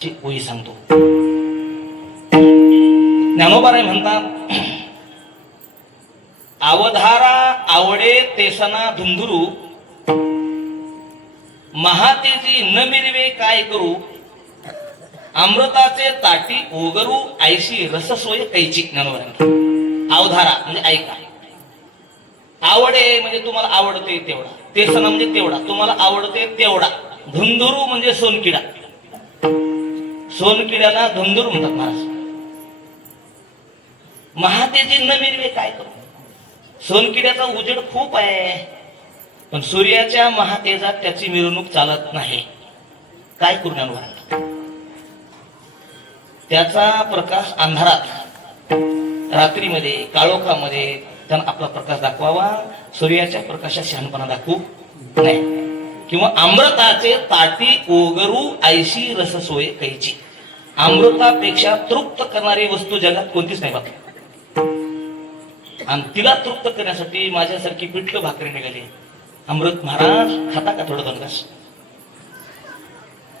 ओळी सांगतो. ज्ञानोबाराय म्हणतात, अवधारा आवडे तेसना धुंधुरू, महातेजी न मिरवे काय करू, अमृताचे ताटी ओगरू ऐशी रससोय कैची. ज्ञानोबाराय अवधारा म्हणजे ऐका, आवडे म्हणजे तुम्हाला आवडते तेवढा, तेसना म्हणजे तेवढा तुम्हाला आवडते तेवढा, धुंधुरू म्हणजे सोनकिडा, सोनकिड्याला धुंदूर म्हणतात महाराज. महातेजी न मिरवे काय करू, सोनकिड्याचा उजेड खूप आहे पण सूर्याच्या महातेजात त्याची मिरवणूक चालत नाही, काय करू. त्याचा प्रकाश अंधारात रात्रीमध्ये काळोखामध्ये त्यांना आपला प्रकाश दाखवावा, सूर्याच्या प्रकाशात शहाणपणा दाखवू नाही. किंवा अमृताचे ताटी ओगरू ऐशी रससोय कैची, अमृतापेक्षा तृप्त करणारी वस्तू जगात कोणतीच नाही बाबा. आणि तिला तृप्त करण्यासाठी माझ्यासारखी पिठलं भाकरी निघाली. अमृत महाराज खाता का थोडं दोनघास?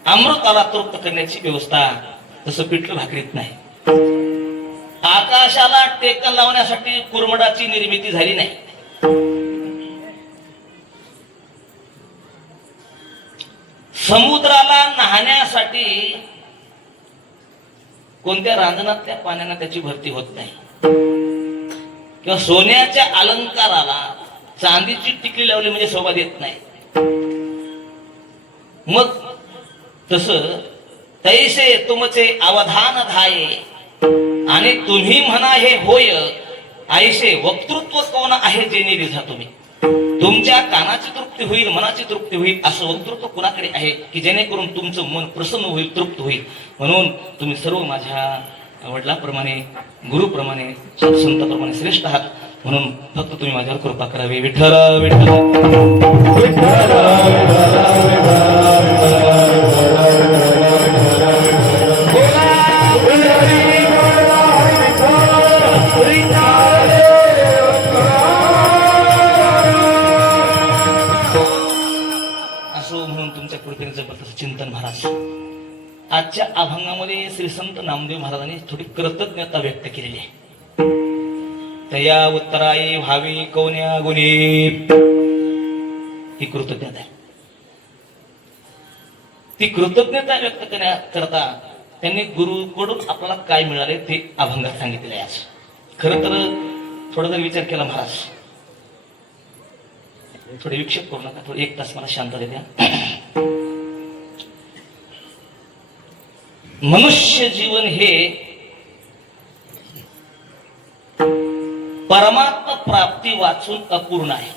अमृताला तृप्त करण्याची व्यवस्था तसं पिठलं भाकरीत नाही. आकाशाला टेकन लावण्यासाठी कुरमडाची निर्मिती झाली नाही. समुद्राला नाहण्यासाठी कोणत्या रांजणातल्या पाण्याने त्याची भरती होत नाही. किंवा सोन्याच्या अलंकाराला चांदीची टिकली लावली म्हणजे शोभा देत नाही. मग तस तैसे तुमचे अवधान धाये आणि तुम्ही म्हणा हे होय, ऐसे वक्तृत्व कोण आहे जेणे रिझा तुम्ही. तुमच्या कानाची तृप्ती होईल, मनाची तृप्ती होईल असं वक्तृत्व कुणाकडे आहे की जेणेकरून तुमचं मन प्रसन्न होईल, तृप्त होईल. म्हणून तुम्ही सर्व माझ्या वडिलांप्रमाणे, गुरुप्रमाणे, संतांप्रमाणे श्रेष्ठ आहात. म्हणून फक्त तुम्ही माझ्यावर कृपा करावी. विठ्ठल विठ्ठल जबरदस्त चिंतन महाराज. आजच्या अभंगामध्ये श्री संत नामदेव महाराजांनी थोडी कृतज्ञता व्यक्त केलेली आहे. तया उत्तराई भावी कौन्या गुणी, ही कृतज्ञता आहे. ती कृतज्ञता व्यक्त करता त्यांनी गुरुकडून आपल्याला काय मिळाले ते अभंगात सांगितले आहे. आज खरं तर थोडा जर विचार केला महाराज, थोडे विक्षेप करू नका, थोडे एक तास मला शांतता द्या. मनुष्य जीवन हे परमात्मा प्राप्ती वाचून अपूर्ण आहे.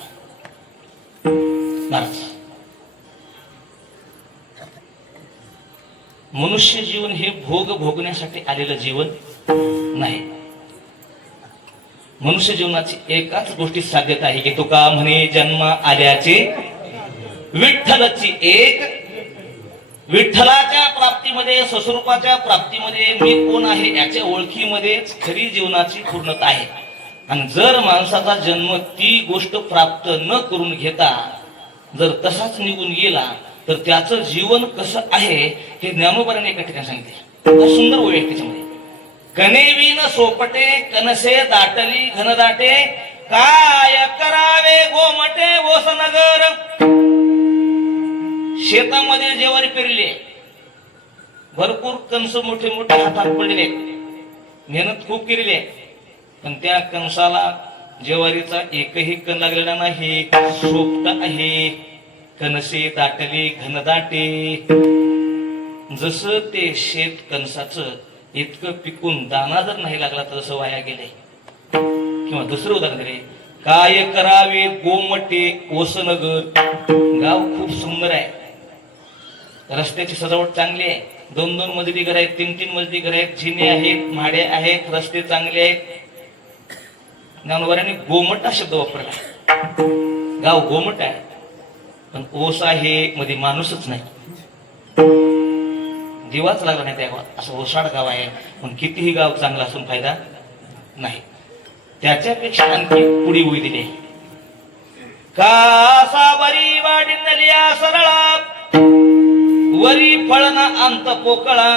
मनुष्य जीवन हे भोग भोगण्यासाठी आलेलं जीवन नाही. मनुष्य जीवनाची एकाच गोष्टी साध्यता आहे की तुका म्हणे जन्म आल्याचे विठ्ठलची एक. विठ्ठलाच्या प्राप्तीमध्ये, स्वस्वरूपाच्या प्राप्तीमध्ये मी कोण आहे याच्या ओळखीमध्येच खरी जीवनाची पूर्णता आहे. आणि जर माणसाचा जन्म ती गोष्ट प्राप्त न करून घेता जर तसाच निघून गेला तर त्याचं जीवन कसं आहे हे ज्ञानोबाने एका ठिकाणी सांगितले. सुंदर ओळ आहे त्याच्यामध्ये. कनेवी न सोपटे कनसे दाटली घनदाटे, काय करावे गोमटे ओसनगर. शेतामध्ये ज्वारी पेरली, भरपूर कणस मोठे मोठे हातात पडलेले, मेहनत खूप केलेली आहे, पण त्या कणसाला ज्वारीचा एकही कण लागलेला नाही. सोपट आहे, कणसे दाटली घनदाटे. जसं ते शेत कणसाचं इतकं पिकून दाना जर नाही लागला तर जसं वाया गेले. किंवा दुसरं उदाहरण दिले, काय करावे गोमटे ओसनगर. गाव खूप सुंदर आहे, रस्त्याची सजावट चांगली आहे, 2-2 मजली घर आहेत, 3-3 मजली घर आहेत, जिने आहेत, म्हाडे आहेत, रस्ते चांगले आहेत. ज्ञानोबारांनी गोमट हा शब्द वापरला. गाव गोमट आहे पण ओस आहे, मध्ये माणूसच नाही, दिवाच लागला नाही त्या गावात. असं ओसाड गाव आहे पण कितीही गाव चांगला असून फायदा नाही. त्याच्यापेक्षा आणखी पुढे उई दिली. कासा बरी वाढी नलिया सरळा वरी फळना अंत पोकळा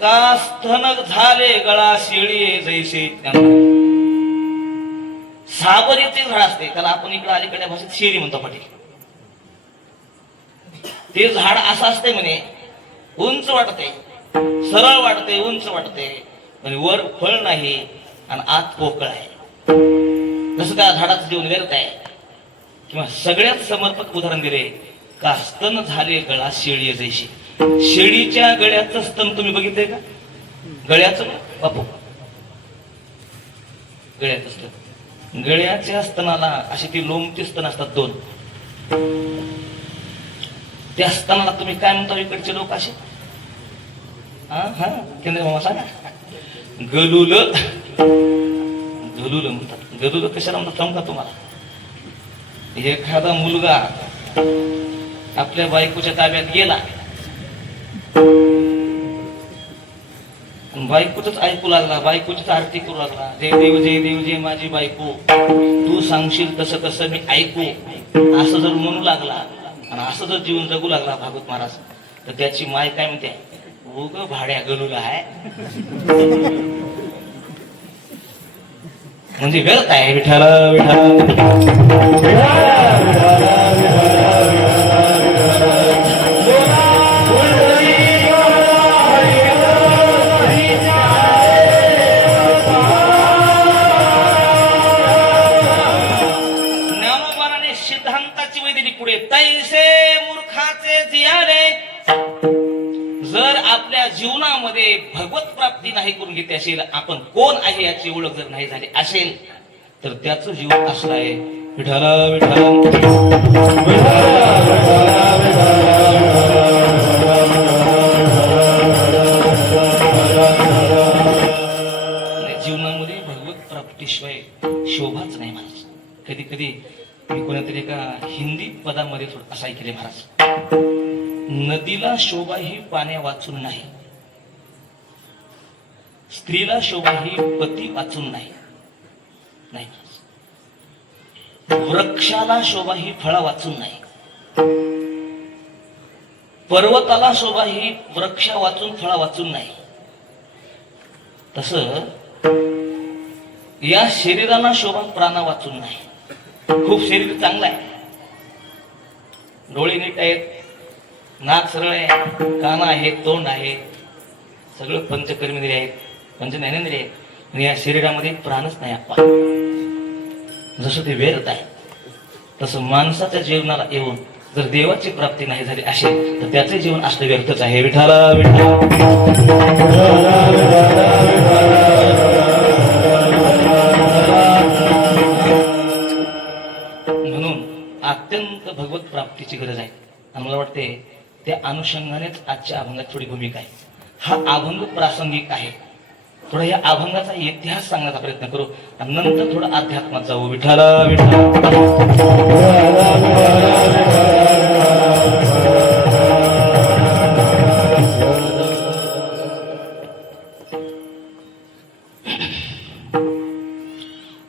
का स्तनक झाले गळा शिळी जैसे. सावरीचे झाड असते त्याला आपण इकडे अलीकडे भाषेत शेरी म्हणतो पाटील. ते झाड असं असते म्हणे, उंच वाटते, सरळ वाटते, उंच वाटते, म्हणजे वर फळ नाही आणि आत पोकळ आहे. जसं त्या झाडाचं जीवन व्यर्थ आहे. किंवा सगळ्यात समर्पक उदाहरण दिले का स्तन झाले गळा शेळी जैशी. शेळीच्या गळ्याचं स्तन तुम्ही बघितलंय का? गळ्याचं बापू, गळ्याचं स्तन, गळ्याच्या स्तनाला अशी ती लोमटी स्तन असतात दोन. त्या स्तनाला तुम्ही काय म्हणता इकडचे लोक असे? हा केंद्र मामा सांगा. गलुल, गलुल म्हणतात. गलुल कशाला म्हणतात सांगू का तुम्हाला? एखादा मुलगा आपल्या बायकोच्या ताब्यात गेला, बायकोच ऐकू लागला, बायकोचीच आरती करू लागला, जय देव जय देव जय माझी बायको, तू सांगशील तसं तसं मी ऐकू, असं जर म्हणू लागला आणि असं जर जीवन जगू लागला भागवत महाराज, तर त्याची माय काय म्हणते? उग भाड्या गलूला आहे, म्हणजे व्यर्थ आहे. विठाला ज्ञानोबाने सिद्धांताची वेदी दिली पुढे. तैसे मूर्खाचे जियाले. जर आपल्या जीवनामध्ये भगवत प्राप्ती नाही करून घेतली असेल, आपण कोण आहे याची ओळख जर नाही झाली असेल, तर त्याचं जीवन असलं आहे. विठाला विठाला जीवनामध्ये भगवत प्राप्तीशिवाय शोभाच नाही महाराज. कधी कधी मी कोणतरी एका हिंदी पदामध्ये थोडं असं ऐकले महाराज, नदीला शोभा ही पाण्या वाचून नाही, स्त्रीला शोभा ही पती वाचून नाही, नाही, वृक्षाला शोभा ही फळा वाचून नाही, पर्वताला शोभा ही वृक्ष वाचून फळा वाचून नाही. तसं या शरीराला शोभा प्राणा वाचून नाही. खूप शरीर चांगलं आहे, डोळे नीट आहेत, नाक सरळ आहे, कान आहे, तोंड आहे, सगळं पंचकर्मेंद्रिय आहेत, पंचज्ञानेंद्रिय आहेत, आणि या शरीरामध्ये प्राणच नाही. आपण जसं ते व्यर्थ आहे, तसं माणसाच्या जीवनाला येऊन जर देवाची प्राप्ती नाही झाली असेल, तर त्याचे जीवन असलं व्यर्थच आहे. विठाला म्हणून अत्यंत भगवत प्राप्तीची गरज आहे. आणि मला वाटते त्या अनुषंगानेच आजच्या अभंगात थोडी भूमिका आहे. हा अभंग प्रासंगिक आहे. थोडा या अभंगाचा इतिहास सांगण्याचा प्रयत्न करू आणि नंतर थोडं अध्यात्मात जाऊ. विठाला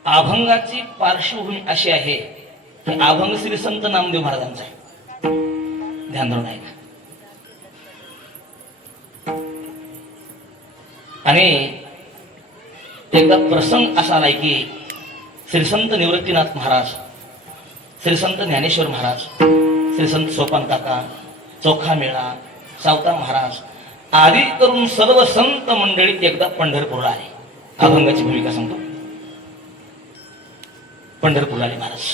अभंगाची पार्श्वभूमी अशी आहे की अभंग श्री संत नामदेव महाराजांचा आहे. ध्यान धरून आहे. आणि एकदा प्रसंग असा आलाय की श्री संत निवृत्तीनाथ महाराज, श्री संत ज्ञानेश्वर महाराज, श्री संत सोपान काका, चोखा मेळा, सावता महाराज आदी करून सर्व संत मंडळी एकदा पंढरपूरला आले. अभंगाची भूमिका सांगतो. पंढरपूरला आले महाराज,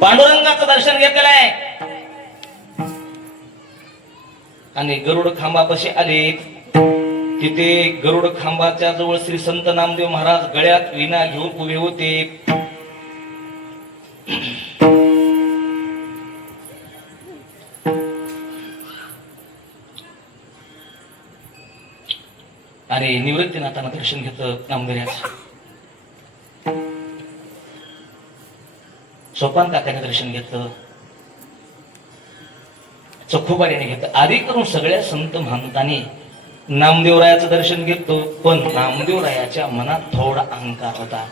पांडुरंगाचं दर्शन घेतलेलं आहे आणि गरुड खांबापाशी आले. तिथे गरुड खांबाच्या जवळ श्री संत नामदेव महाराज गळ्यात वीणा घेऊन उभे होते. आणि निवृत्तीनाथांना दर्शन घेतलं नामदेवाचं. सोपान काकाने दर्शन घेतलं, चोखोबारीने घेतलं. आदी करून सगळ्या संत महंतांनी नामदेवरायाचं दर्शन घेतो. पण नामदेवरायाच्या मनात थोडा अहंकार होता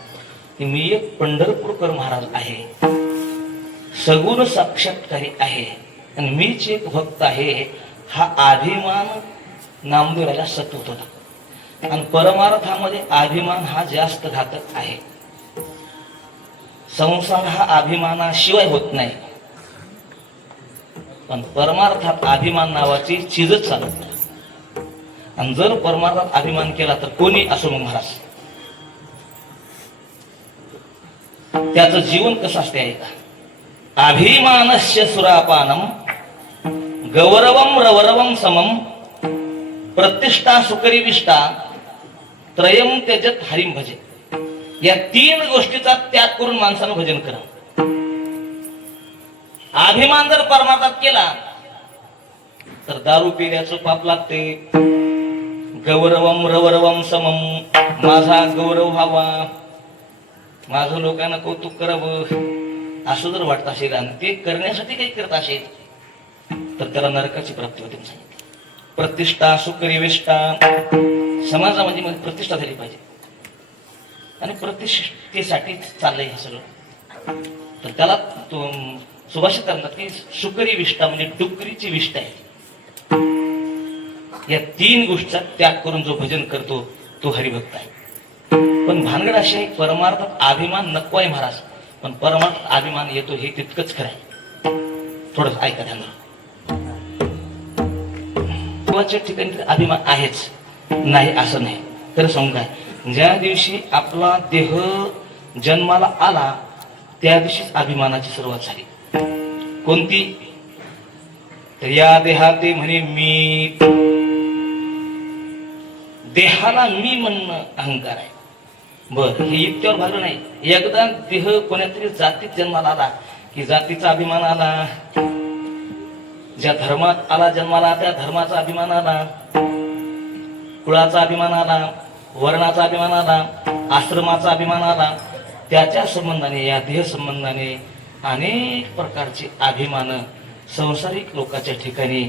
की मी एक पंढरपूरकर महाराज आहे, सगुण साक्षात्कारी आहे, आणि मीच एक भक्त आहे, हा अभिमान नामदेवाला सतवत होता. आणि परमार्थामध्ये अभिमान हा जास्त घातक आहे. संसार हा अभिमानाशिवाय होत नाही, पण परमार्थात अभिमान नावाची चीजच चालत नाही. आणि जर परमार्थात अभिमान केला तर कोणी असो मग महाराज, त्याचं जीवन कसं असते ऐका. अभिमानस्य सुरापानम गौरवम रवरवम समम प्रतिष्ठा सुकरीविष्टा त्रयम त्यजत हरिम भजे. या तीन गोष्टीचा त्याग करून माणसानं भजन करा. अभिमान जर परमार्थात केला तर दारू पिण्याचं पाप लागते. गौरवम रवरवम समम, माझा गौरव व्हावा, माझं लोकांना कौतुक करावं असं जर वाटत असेल आणि ते करण्यासाठी काही करत असेल तर त्याला नरकाची प्राप्ती होते. प्रतिष्ठा सुकरीविष्टा, समाजामध्ये प्रतिष्ठा झाली पाहिजे आणि प्रतिष्ठेसाठी चाललंय हे सगळं. तर त्याला सुभाषित करतात की सुकरी विष्ठा म्हणजे डुकरीची विष्ठा आहे. या तीन गोष्टीचा त्याग करून जो भजन करतो तो हरिभक्त आहे. पण भानगड अशी आहे, परमार्थात अभिमान नको आहे महाराज, पण परमार्थात अभिमान येतो हे तितकंच खरं आहे. थोडं ऐका ध्यान. देवाच्या ठिकाणी अभिमान आहेच, नाही असं नाही. तर सांगू काय, ज्या दिवशी आपला देह जन्माला आला त्या दिवशीच अभिमानाची सुरुवात झाली. कोणती? तर या देहाते म्हणे मी. देहाला मी म्हणणं अहंकार आहे. बर, हे युक्तीवर भागलं नाही. एकदा देह कोणातरी जातीत जन्माला आला की जातीचा अभिमान आला, ज्या धर्मात आला जन्माला त्या धर्माचा अभिमान आला, कुळाचा अभिमान आला, वर्णाचा अभिमान आला, आश्रमाचा अभिमान आला. त्याच्या संबंधाने या देह संबंधाने अनेक प्रकारचे अभिमान संसारिक लोकांच्या ठिकाणी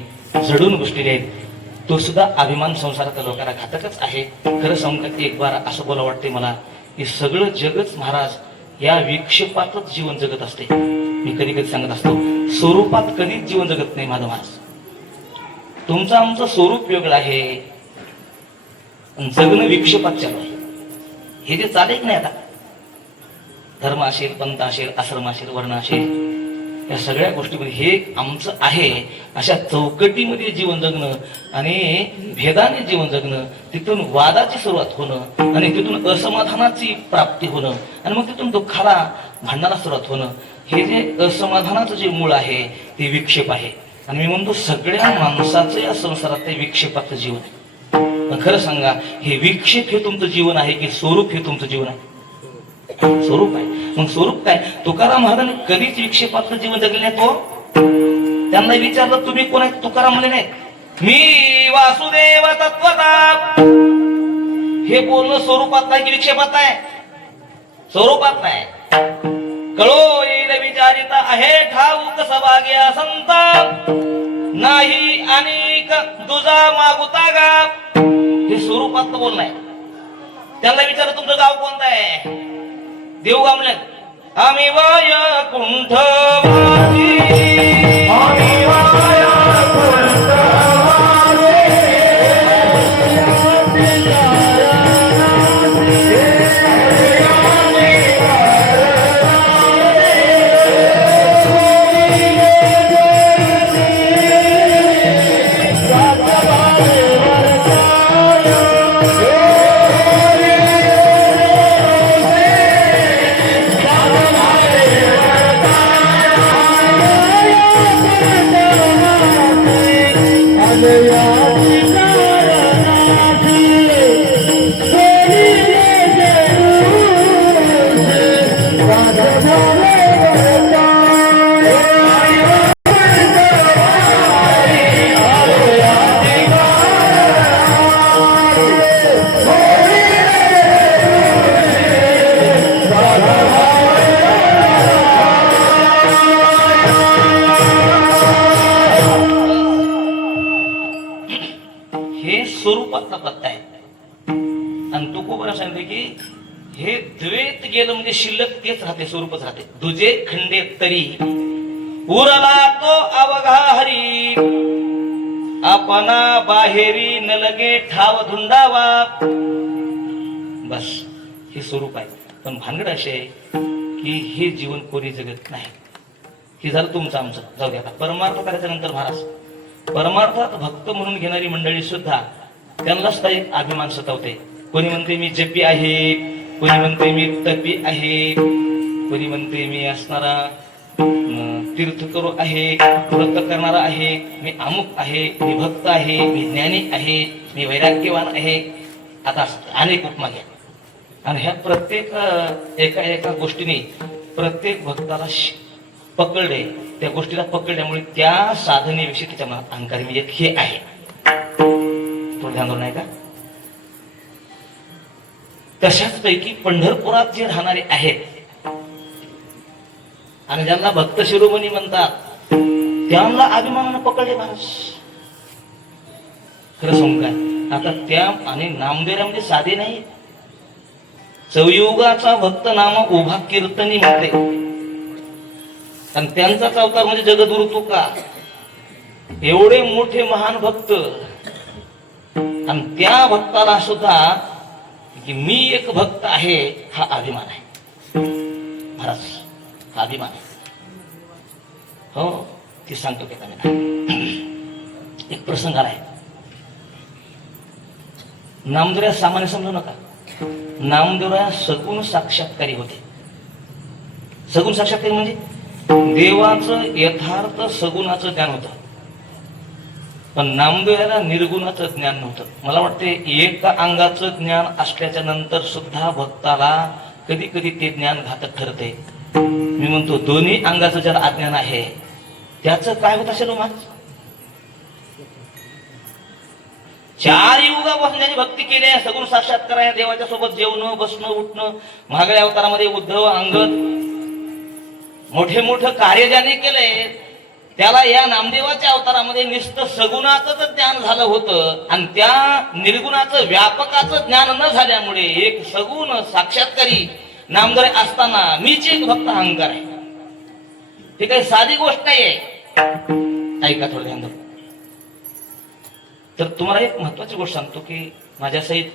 जडून बसलेले आहेत. तो सुद्धा अभिमान संसारातल्या लोकांना घातकच आहे. खरं सांगू का, एक बार असं बोला वाटते मला की सगळं जगच महाराज या विक्षेपातच जीवन जगत असते. मी कधी कधी सांगत असतो, स्वरूपात कधीच जीवन जगत नाही माझं महाराज. तुमचं आमचं स्वरूप वेगळं आहे, जगणं विक्षेपात चालू आहे. हे जे चालेल नाही आता, धर्म असेल, पंथ असेल, आश्रम असेल, वर्ण असेल, या सगळ्या गोष्टीमध्ये हे आमचं आहे अशा चौकटीमध्ये जीवन जगणं आणि भेदाने जीवन जगणं, तिथून वादाची सुरुवात होणं आणि तिथून असमाधानाची प्राप्ती होणं आणि मग तिथून दुःखाला भांडणाला सुरुवात होणं, हे जे असमाधानाचं जे मूळ आहे ते विक्षेप आहे. आणि मी म्हणतो सगळ्या माणसाचं या संसारात ते विक्षेपाचं जीवन आहे. पण खरं सांगा, हे विक्षेप हे तुमचं जीवन आहे की स्वरूप हे तुमचं जीवन आहे? स्वरूप आहे. मग स्वरूप काय? तुकाराम महाराजांनी कधीच विक्षेपातलं जीवन जगले नाही. तो त्यांना विचारलं तुम्ही कोण आहे? तुकाराम म्हणले नाही मी वासुदेव तत्वता. हे बोलणं स्वरूपात नाही की विक्षेपात आहे? स्वरूपात नाही. कळो येईल विचारिता आहे ठाऊक सभाग्या संता नाही अनेक दुजा मागुता गा. हे स्वरूपात बोलणं आहे. त्यांना विचार तुमचं गाव कोणतं आहे? देवगाव म्हणले आम्ही वैकुंठ वासी, आम्ही वैकुंठ वासी. स्वरूपातला पत्ता आहे. आणि तुकोबरा सांगते की हे द्वैत गेलं म्हणजे शिल्लक तेच राहते, स्वरूपच राहते. दुजे खंडे तरी उरला तो अवघा हरी, आपणा बाहेरी न लगे ठाव धुंडावा. बस हे स्वरूप आहे. पण भानगड अशी आहे की हे जीवन कोणी जगत नाही. हे झालं तुमचं आमचं, जाऊ द्या. परमार्थ करायच्या नंतर महाराज, परमार्थात भक्त म्हणून घेणारी मंडळी सुद्धा त्यांनाच काही अभिमान सतावते. कोणी म्हणते मी जपी आहे, कोणी म्हणते मी तपी आहे, कोणी म्हणते मी असणारा तीर्थकरू आहे, व्रत करणारा आहे, मी अमुक आहे, मी भक्त आहे, मी ज्ञानी आहे, मी वैराग्यवान आहे. आता अनेक उपमा घ्या. आणि ह्या प्रत्येक एका एका गोष्टीने प्रत्येक भक्ताला पकडले, त्या गोष्टीला पकडल्यामुळे त्या साधनेविषयी त्याच्या मनात अहंकार मी एक हे आहे. थोडं ध्यान नाही का? तशाच पैकी पंढरपुरात जे राहणारे आहेत आणि ज्यांना भक्त शिरोमणी म्हणतात, त्यांना अभिमानानं पकडले महाराज. खरं सांगू काय, आता त्या आणि नामदेवामध्ये साधे नाही. चौयुगाचा भक्त नाम उभा कीर्तनी म्हणते, आणि त्यांचाच अवतार म्हणजे जगद्गुरु तुका. एवढे मोठे महान भक्त, आणि त्या भक्ताला सुद्धा की मी एक भक्त आहे हा अभिमान आहे महाराज, हा अभिमान आहे. हो, ती सांगतो की एक प्रसंग आलाय. नामदेवराय सामान्य समजू नका. नामदेवराय सगुण साक्षात्कारी होते. सगुण साक्षात्कारी म्हणजे देवाचं यथार्थ सगुणाचं ज्ञान होतं, पण नामदेवाला निर्गुणाचं ज्ञान नव्हतं. मला वाटते एका अंगाचं ज्ञान असल्याच्या नंतर सुद्धा भक्ताला कधी कधी ते ज्ञान घातक ठरते. मी म्हणतो दोन्ही अंगाचं ज्याला अज्ञान आहे त्याचं काय होत असेल माझ. 4 युगापासून ज्यांनी भक्ती केली आहे, सगुण साक्षात्कार आहे, देवाच्या सोबत जेवणं बसणं उठणं, महागड्या अवतारामध्ये उद्धव अंगद मोठे मोठे कार्य ज्यांनी केले, त्याला या नामदेवाच्या अवतारामध्ये नुसतं सगुणाचं ज्ञान झालं होतं, आणि त्या निर्गुणाचं व्यापकाचं ज्ञान न झाल्यामुळे एक सगुण साक्षात्कारी नामदेव असताना मीच एक भक्त अहंकार आहे. हे काही साधी गोष्ट नाहीये. ऐका थोडं ध्यान द्या. तर तुम्हाला एक महत्वाची गोष्ट सांगतो की माझ्या सहित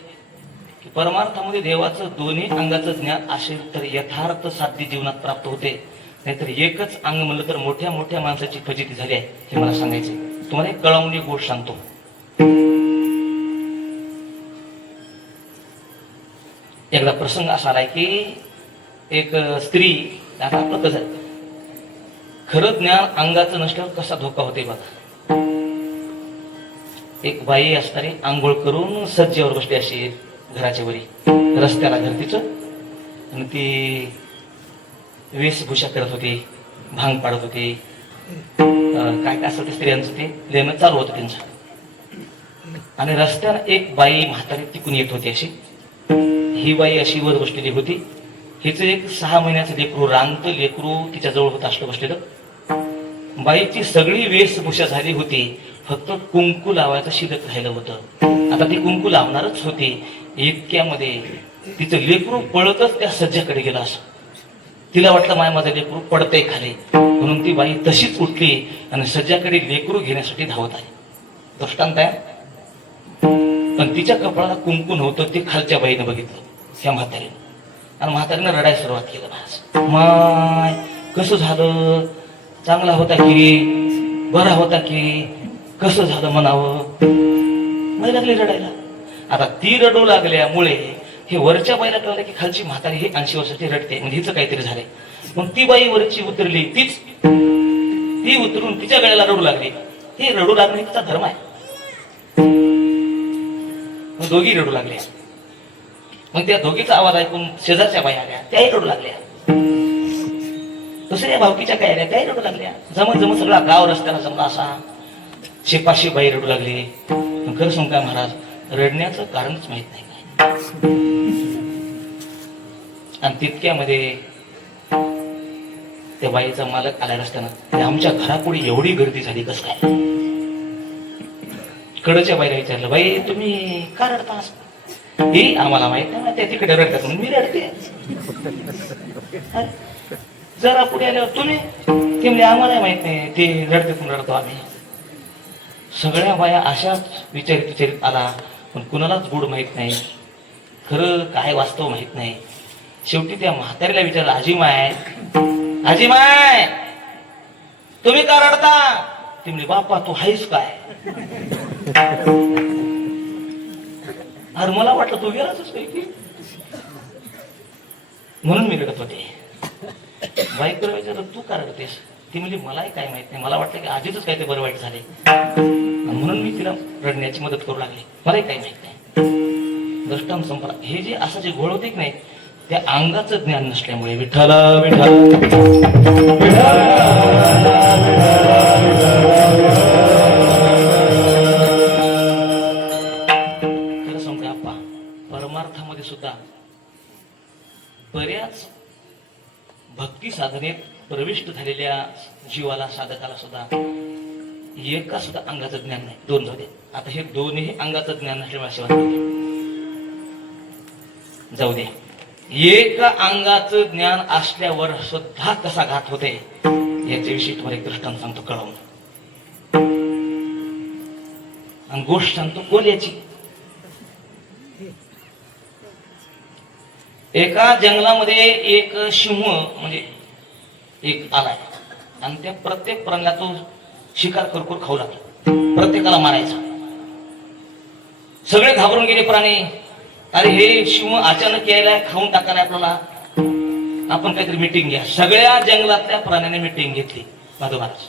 की परमार्थामध्ये देवाचं दोन्ही अंगाचं ज्ञान असेल तर यथार्थ साध्य जीवनात प्राप्त होते. नाहीतर एकच अंग म्हणलं तर मोठ्या मोठ्या माणसाची फजिती झाली आहे हे मला सांगायचे. तुम्हाला एक कळवणी गोष्ट सांगतो. एकदा प्रसंग असा आलाय की एक स्त्री, आता आपलं कसं खरं ज्ञान अंगाचं नसल्यावर कसा धोका होते बघा. एक बाई असणारी आंघोळ करून सज्जेवर बसली अशी घराच्या वरी, रस्त्याला घर तिचं, आणि ती वेशभूषा करत होती, भांग पाडत होती, काय काय असं ते स्त्रियांचं ते लेणं चालू होतं त्यांचं. आणि रस्त्याला एक बाई म्हातारी तिकून येत होती अशी. ही बाई अशी वर बसलेली होती. हिचं एक 6 महिन्याचं लेकरू, रांगत लेकरू तिच्या जवळ होत असलं बसलेलं. बाईची सगळी वेशभूषा झाली होती, फक्त कुंकू लावायचं शिल्लक राहिलं होतं. आता ती कुंकू लावणारच होती, इतक्यामध्ये तिचं लेकरू पळतच त्या सज्जाकडे गेलं. असं तिला वाटलं माझं लेकरू पडतंय खाली, म्हणून ती बाई तशीच उठली आणि सज्जाकडे लेकरू घेण्यासाठी धावत आली. दृष्टांत आहे. पण तिच्या कपाळाला कुंकू नव्हतं, ते खालच्या बाईनं बघितलं, त्या म्हातारीनं, आणि म्हातारीनं रडायला सुरुवात केलं. माय कसं झालं, चांगला होता की, बरा होता की, कसं झालं म्हणावं. नाही लागली रडायला. आता ती रडू लागल्यामुळे हे वरच्या बाईला कळलं की खालची म्हातारी ही 80 वर्षाची रडते, म्हणजे हिचं काहीतरी झालंय. मग ती बाई वरची उतरली, ती उतरून तिच्या गळ्याला रडू लागली. हे रडू लागणे तिचा धर्म आहे. मग दोघी रडू लागल्या. मग त्या दोघीचा आवाज ऐकून शेजारच्या बाई आल्या, त्याही रडू लागल्या. दुसऱ्या भावकीच्या काय आल्या, त्याही रडू लागल्या. जमत सगळा गाव रस्त्याला जमला असा. शेपाशी बाई रडू लागली. खरं सांगू काय महाराज, रडण्याचं कारणच माहित नाही. आणि तितक्यामध्ये त्या बाईचा मालक आला रस्त्यानं. आमच्या घरापुढे एवढी गर्दी झाली कसं काय. कडच्या बाईला विचारलं, बाई तुम्ही का रडता? हे आम्हाला माहित नाही, त्या तिकडे रडतात म्हणून मी रडते. जरा पुढे आल्यावर तुम्ही ते म्हणजे आम्हाला माहित नाही, ते रडते रडतो आम्ही. सगळ्या बाया अशाच विचारित आला, पण कुणालाच गुड माहित नाही, खरं काय वास्तव माहित नाही. शेवटी त्या म्हातारीला विचारलं, आजीमाय आजीमाय तुम्ही का रडता? ती म्हणजे बापा तू हायस काय? अरे मला वाटलं तू गेलाच काय की, म्हणून मी रडत होते. बाईकडे विचारलं तू का रडतेस? ती म्हणजे मलाही काय माहित नाही, मला वाटलं की आजीच काय ते बरं वाईट झाले म्हणून मी तिला रडण्याची मदत करू लागली, मलाही काही माहित नाही. दृष्टांत संपला. हे जे असं जे घोळ होते की नाही, त्या अंगाचं ज्ञान नसल्यामुळे विठ्ठला खरं सांगते आप्पा, परमार्थामध्ये सुद्धा बऱ्याच भक्ती साधनेत प्रविष्ट झालेल्या जीवाला, साधकाला सुद्धा एका सुद्धा अंगाचं ज्ञान नाही. दोन झाले. आता हे दोन्ही अंगाचं ज्ञान नसल्यामुळे असे जाऊ दे. एक अंगाचं ज्ञान असल्यावर सुद्धा कसा घात होते याच्याविषयी तुम्हाला एक दृष्टांत सांगतो कळवून. आणि गोष्ट सांगतो कोल्याची. एका जंगलामध्ये एक सिंह म्हणजे एक आलाय आणि त्या प्रत्येक प्राण्याला तो शिकार करून खाऊ लागतो, प्रत्येकाला मारायचा. सगळे घाबरून गेले प्राणी. अरे हे सिंह अचानक यायला खाऊन टाकायला आपल्याला, आपण काहीतरी मिटिंग घ्या. सगळ्या जंगलातल्या प्राण्याने मिटिंग घेतली. माधव महाराज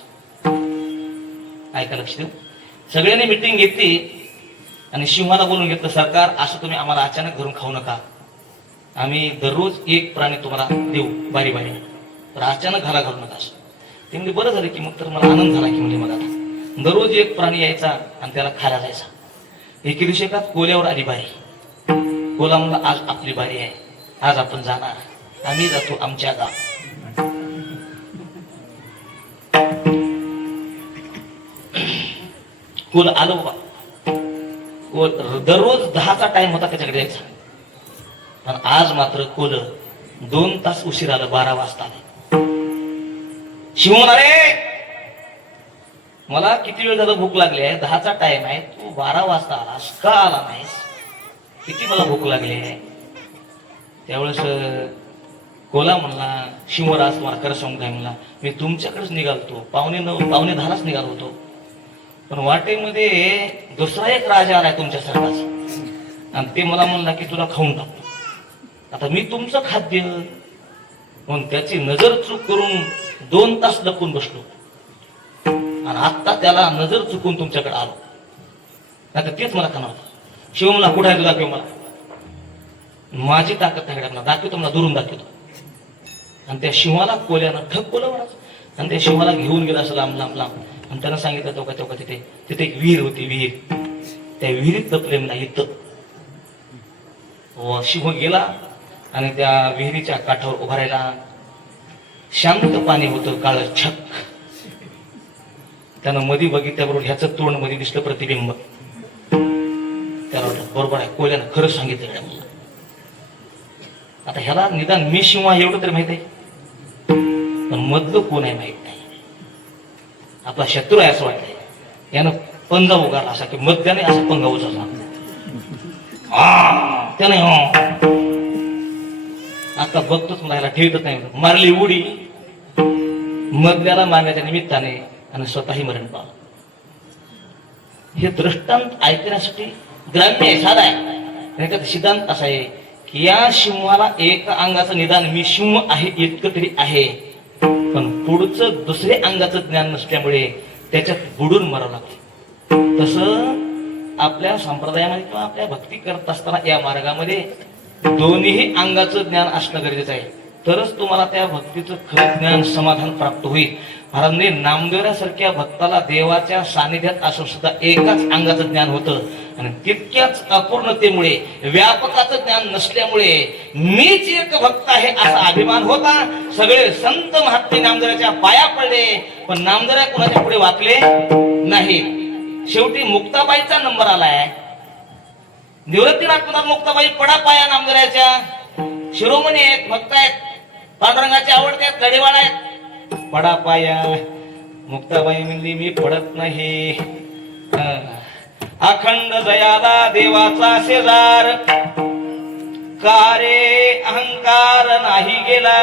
ऐका लक्ष देऊ. सगळ्यांनी मिटिंग घेतली आणि सिंहाला बोलून घेतलं, सरकार असं तुम्ही आम्हाला अचानक धरून खाऊ नका, आम्ही दररोज एक प्राणी तुम्हाला देऊ बारी बारी, तर अचानक घाला घालू नका. असं ते म्हणजे बरं झालं की मग, तर मला आनंद झाला की म्हणजे मग आता दररोज एक प्राणी यायचा आणि त्याला खायला जायचा. एके दिवशी एका कोल्यावर आली बारी. कोला म्हणला आज आपली बारी आहे, आज आपण जाणार, आम्ही जातो आमच्या गाव. कोल आलो बा. कोल दररोज 10चा टाइम होता त्याच्याकडे यायचा, पण आज मात्र कोल 2 तास उशीर आलं, 12 वाजता आले. शिव म्हणाले मला किती वेळ झाला भूक लागली आहे, 10चा टाइम आहे, तू 12 वाजता आलास का आला नाहीस, किती मला भूक लागली आहे. त्यावेळेस कोला म्हणला, शिवराज तुम्हाला खरं सांगू काय म्हणला, मी तुमच्याकडेच निघालतो, 9:15 10:30 निघालो होतो, पण वाटेमध्ये दुसरा एक राजा आलाय तुमच्यासारखाच आणि ते मला म्हणला की तुला खाऊन टाकतो. आता मी तुमचं खाद्य म्हणून त्याची नजर चूक करून 2 तास लपून बसलो आणि आता त्याला नजर चुकून तुमच्याकडे आलो, नाही तर तेच मला खाणार होतं. शिव मला कुठे आहे, दाखव मला, माझी ताकद नाही मला दाखवतो, मला दुरून दाखवतो. आणि त्या शिवाला कोल्यानं ठक कोलं म्हणायचं आणि त्या शिवाला घेऊन गेला असं लांब लांब लांब आणि त्यानं सांगितलं तेव्हा तिथे एक विहीर होती, विहीर, त्या विहिरीत लपले म्हणा इथं. शिव गेला आणि त्या विहिरीच्या काठावर उभा राहिला. शांत पाणी होतं, काळ छक. त्यानं मधी बघितल्याबरोबर ह्याचं तोंड मध्ये दिसलं प्रतिबिंब. त्याला वाटलं बरोबर आहे, कोल्यानं खरं सांगितलं. आता ह्याला निदान मी शिव एवढं तरी माहित आहे, पण मधलं कोण आहे माहित नाही. आपला शत्रू आहे असं वाटतंय. यानं पंजा उगारला असा की मध्याने असा पंगा उचलला. त्याने आता बघतोच मला ह्याला ठेवतच नाही, मारली उडी मधल्याला मारण्याच्या निमित्ताने आणि स्वतःही मरण पावलं. हे दृष्टांत ऐकण्यासाठी ग्राम्य आहे, साधा आहे. नाही का सिद्धांत असा आहे की या शिवाला एक अंगाचं निदान मी शिव आहे इतकं तरी आहे, पण पुढचं दुसरे अंगाचं ज्ञान नसल्यामुळे त्याच्यात बुडून मरावं लागतं. तसं आपल्या संप्रदायामध्ये किंवा आपल्या भक्ती करत असताना या मार्गामध्ये दोन्ही अंगाचं ज्ञान असणं गरजेचं आहे, तरच तुम्हाला त्या भक्तीचं खरं ज्ञान समाधान प्राप्त होईल. महाराजांनी नामदेवासारख्या भक्ताला देवाच्या सानिध्यात असून सुद्धा एकाच अंगाचं ज्ञान होतं आणि तितक्याच अपूर्णतेमुळे व्यापकाचं ज्ञान नसल्यामुळे मीच एक भक्त आहे असा अभिमान होता. सगळे संत महात्मे नामदेवाच्या पाया पडले, पण नामदेव कुणाच्या पुढे वाकले नाही. शेवटी मुक्ताबाईचा नंबर आलाय. निवृत्तीनाथ मुक्ताबाई पडा पाया नामदेवाच्या. शिरोमणी आहेत, भक्त आहेत, पांडुरंगाचे आवडते आहेत, गडेवाड आहेत, पडा पाया. मुक्ताबाई म्हणली मी पडत नाही. अखंड जयाला देवाचा शेजार, का रे अहंकार नाही गेला.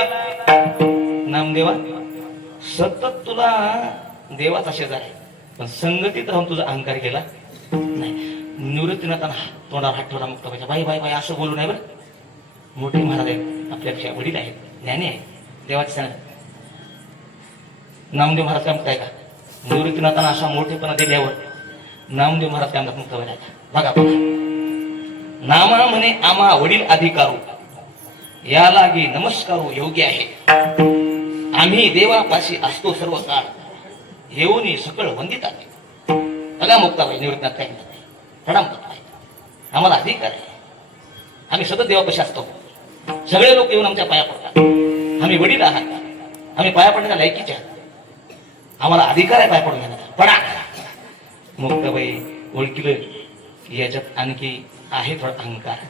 नामदेवा सतत तुला देवाचा शेजार आहे, पण संगतीत राहून तुझा अहंकार गेला नाही. निवृत्तीनाथ तोंडावर हात ठेवला मुक्ताबाईच्या. बाई बाई बाई असं बोलू नाही बरं. मोठे महाराज आहेत, आपल्यापेक्षा वडील आहेत, ज्ञानी आहे, देवाचे सांग. नामदेव महाराज काय म्हणताय का? निवृत्तीनाथांना असा मोठेपणा दिल्यावर नामदेव महाराज काय म्हणतात मुक्ताबाईला? बघा बघा. नामा म्हणे आम्हा वडील अधिकारू, या लागी नमस्कारो योग्य आहे. आम्ही देवापाशी असतो सर्व काळ, येऊन सकळ वंदित आहे. बघा मुक्ताबाई निवृत्तीनाथ काय म्हणतात, प्रणाम करताय. आम्हाला अधिकार आहे, आम्ही सतत देवापाशी असतो. सगळे लोक येऊन आमच्या पाया पडतात. आम्ही वडील आहात, आम्ही पाया पडण्याच्या लायकीचे आहात. आम्हाला अधिकार आहे पाया पडून घेण्याचा. पडा. मुक्ताबाई ओळखीलं याच्यात आणखी आहे थोडा अहंकार.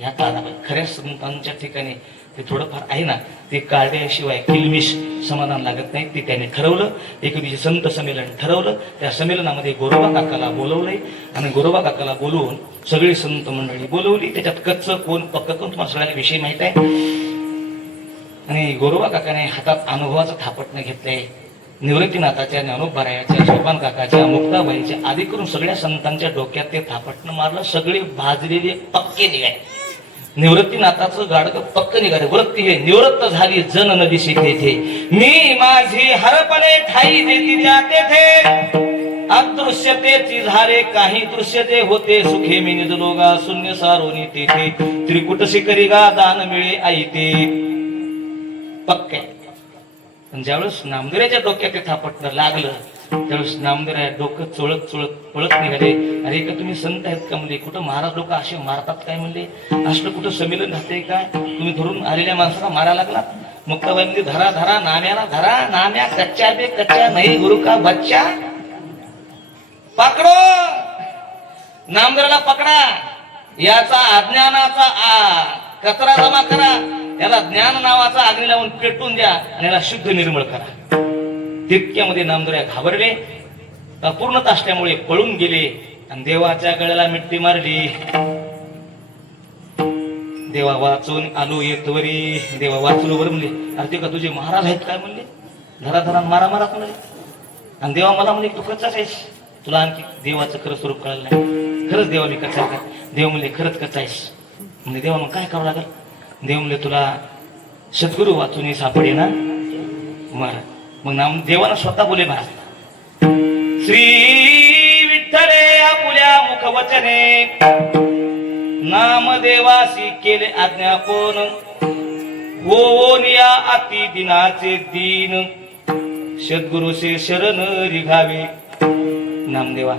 या काळाबाई खऱ्या संतांच्या ठिकाणी ते थोडंफार आहे ना, ते काढल्याशिवाय किलमिश समाधान लागत नाही. ते त्याने ठरवलं. एक दिवशी संत संमेलन ठरवलं. त्या संमेलनामध्ये गोरोबा काकाला बोलवलंय आणि गोरोबा काकाला बोलवून सगळी संत मंडळी बोलवली. त्याच्यात कच्च कोण पक्क कोण तुम्हाला सगळ्याला विषय माहित आहे. आणि गोरोबा काकाने हातात अनुभवाचं थापटणं घेतलंय. निवृत्तीनाथाच्या, ज्ञानोबारायाच्या, सोपान काकाच्या, मुक्ताबाईच्या आदी करून सगळ्या संतांच्या डोक्यात ते थापटणं मारलं. सगळे भाजलेले पक्के निघाले. निवृत्तीनाथाचं गाडग पक्क निघाले. वृत्ती हे निवृत्त झाली जन नदीशी तेथे, मी माझी हरपणे ठाई देती जाते थे. अदृश्यतेची झाले काही दृश्यते होते, सुखे मी निजलोगा शून्य सारोनी तेथे. त्रिकुट शिखरी गा दान मिळे आई ते. पक्के. ज्यावेळेस नामदेवाच्या डोक्यात ते थापटणं लागलं, त्यावेळेस नामदेव डोकं चोळत चोळत पळत निघाले. अरे का तुम्ही संत आहेत का म्हणले? कुठं महाराज लोक असे मारतात काय म्हणले? असलं कुठं संमेलन घातले काय? तुम्ही धरून आलेल्या माणसाला मारायला लागला. मुक्ताबाई म्हणजे धरा धरा नाम्याला धरा. नाम्या कच्च्या बे कच्च्या नाही गुरु का बच्चा. पकडो नामदेवाला, पकडा. याचा अज्ञानाचा कचरा जमा करा. याला ज्ञान नावाचा अग्नी लावून पेटून द्या आणि याला शुद्ध निर्मळ करा. तितक्यामध्ये नामदेव घाबरले. अपूर्णता असल्यामुळे पळून गेले आणि देवाच्या गळ्याला मिठी मारली. देवा वाचून आलो येतवरी. देवा वाचलो वर म्हणले. अरे ते का तुझे महाराज आहेत काय म्हणले? धरा धरा मारा मारा म्हणले. आणि देवा मला म्हणले तू कच्चाच आहेस, तुला आणखी देवाचं खरं स्वरूप कळलं नाही. खरंच देवा मी कच्चा आहे का? देव म्हणले खरंच कच्चा आहेस. म्हणजे देवा मग काय करावं लागेल? देव म्हणले तुला सद्गुरू वाचून सापडे ना मग नाम देवाला स्वतः बोले महाराज, श्री विठ्ठले आपुल्या मुखवचने, नामदेवासी केले आज्ञापन, होनिया अति दिनाचे दीन, सद्गुरूचे शरण रिघावे. नामदेवा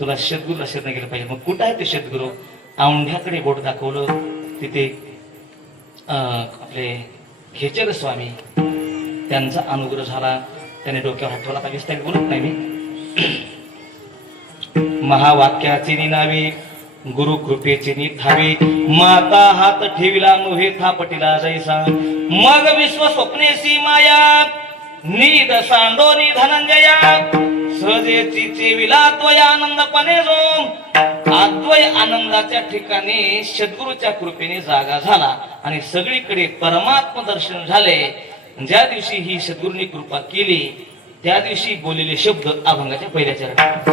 तुला सद्गुरूला शरण गेलं पाहिजे. मग कुठं आहे ते सद्गुरू? औंढ्याकडे बोट दाखवलं. तिथे आपले खेचर स्वामी, त्यांचा अनुग्रह झाला. त्याने डोक्यावर हात ठेवला. विस्तारित बोलत नाही मी. महावाक्याचे निनावे, गुरु कृपेचे निधावे, माता हात ठेविला नोहे थापटिला जैसा, मग विश्व स्वप्नेसी माया, निद सांडोनी धनंजया, सहजेची चेविला द्वय आनंदपणे जो. अद्वय आनंदाच्या ठिकाणी सद्गुरूच्या कृपेने जागा झाला आणि सगळीकडे परमात्म दर्शन झाले. ज्या दिवशी ही सद्गुरूंनी कृपा केली त्या दिवशी बोललेले शब्द अभंगाच्या पहिल्या चरणात.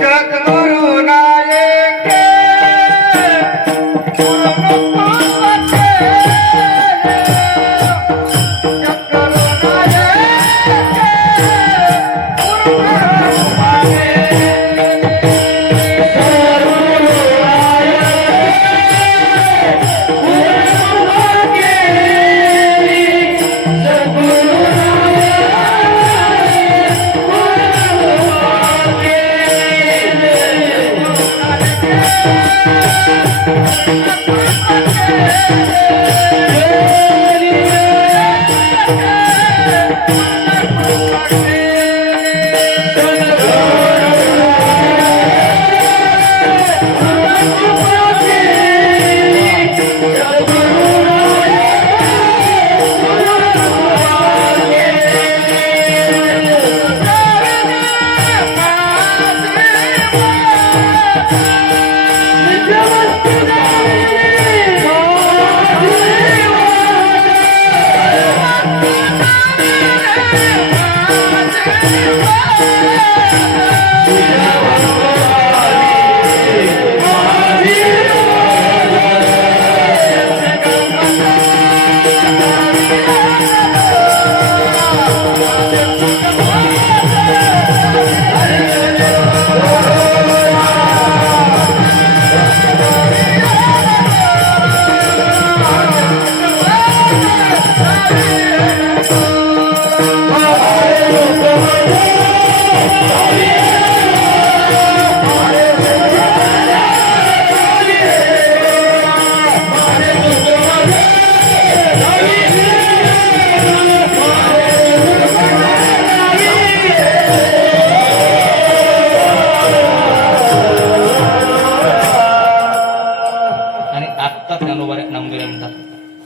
म्हणतात ज्ञानोबा नामदेव म्हणतात,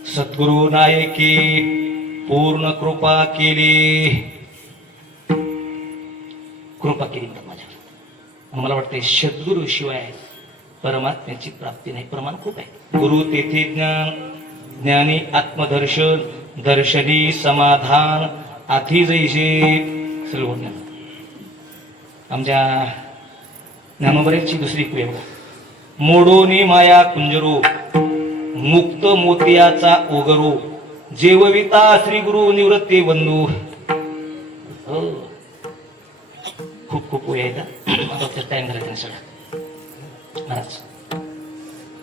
सद्गुरु नायकी पूर्ण कृपा केली. कृपा केली म्हणतात माझ्यावर. मला वाटते सद्गुरु शिवाय परमात्म्याची प्राप्ती नाही. प्रमाण खूप आहे. गुरु तेथे ज्ञान, ज्ञानी आत्मदर्शन, दर्शनी समाधान, आधी जैसे सर्व. आमच्या ज्ञानोबऱ्याची दुसरी कुय बघा, मोडोनी माया कुंजरो, मुक्त मोतियाचा ओगरो, जेवविता श्री गुरु निवृत्ती बंधू. हो, खूप खूप आहे का टाइम झाला सगळा. महाराज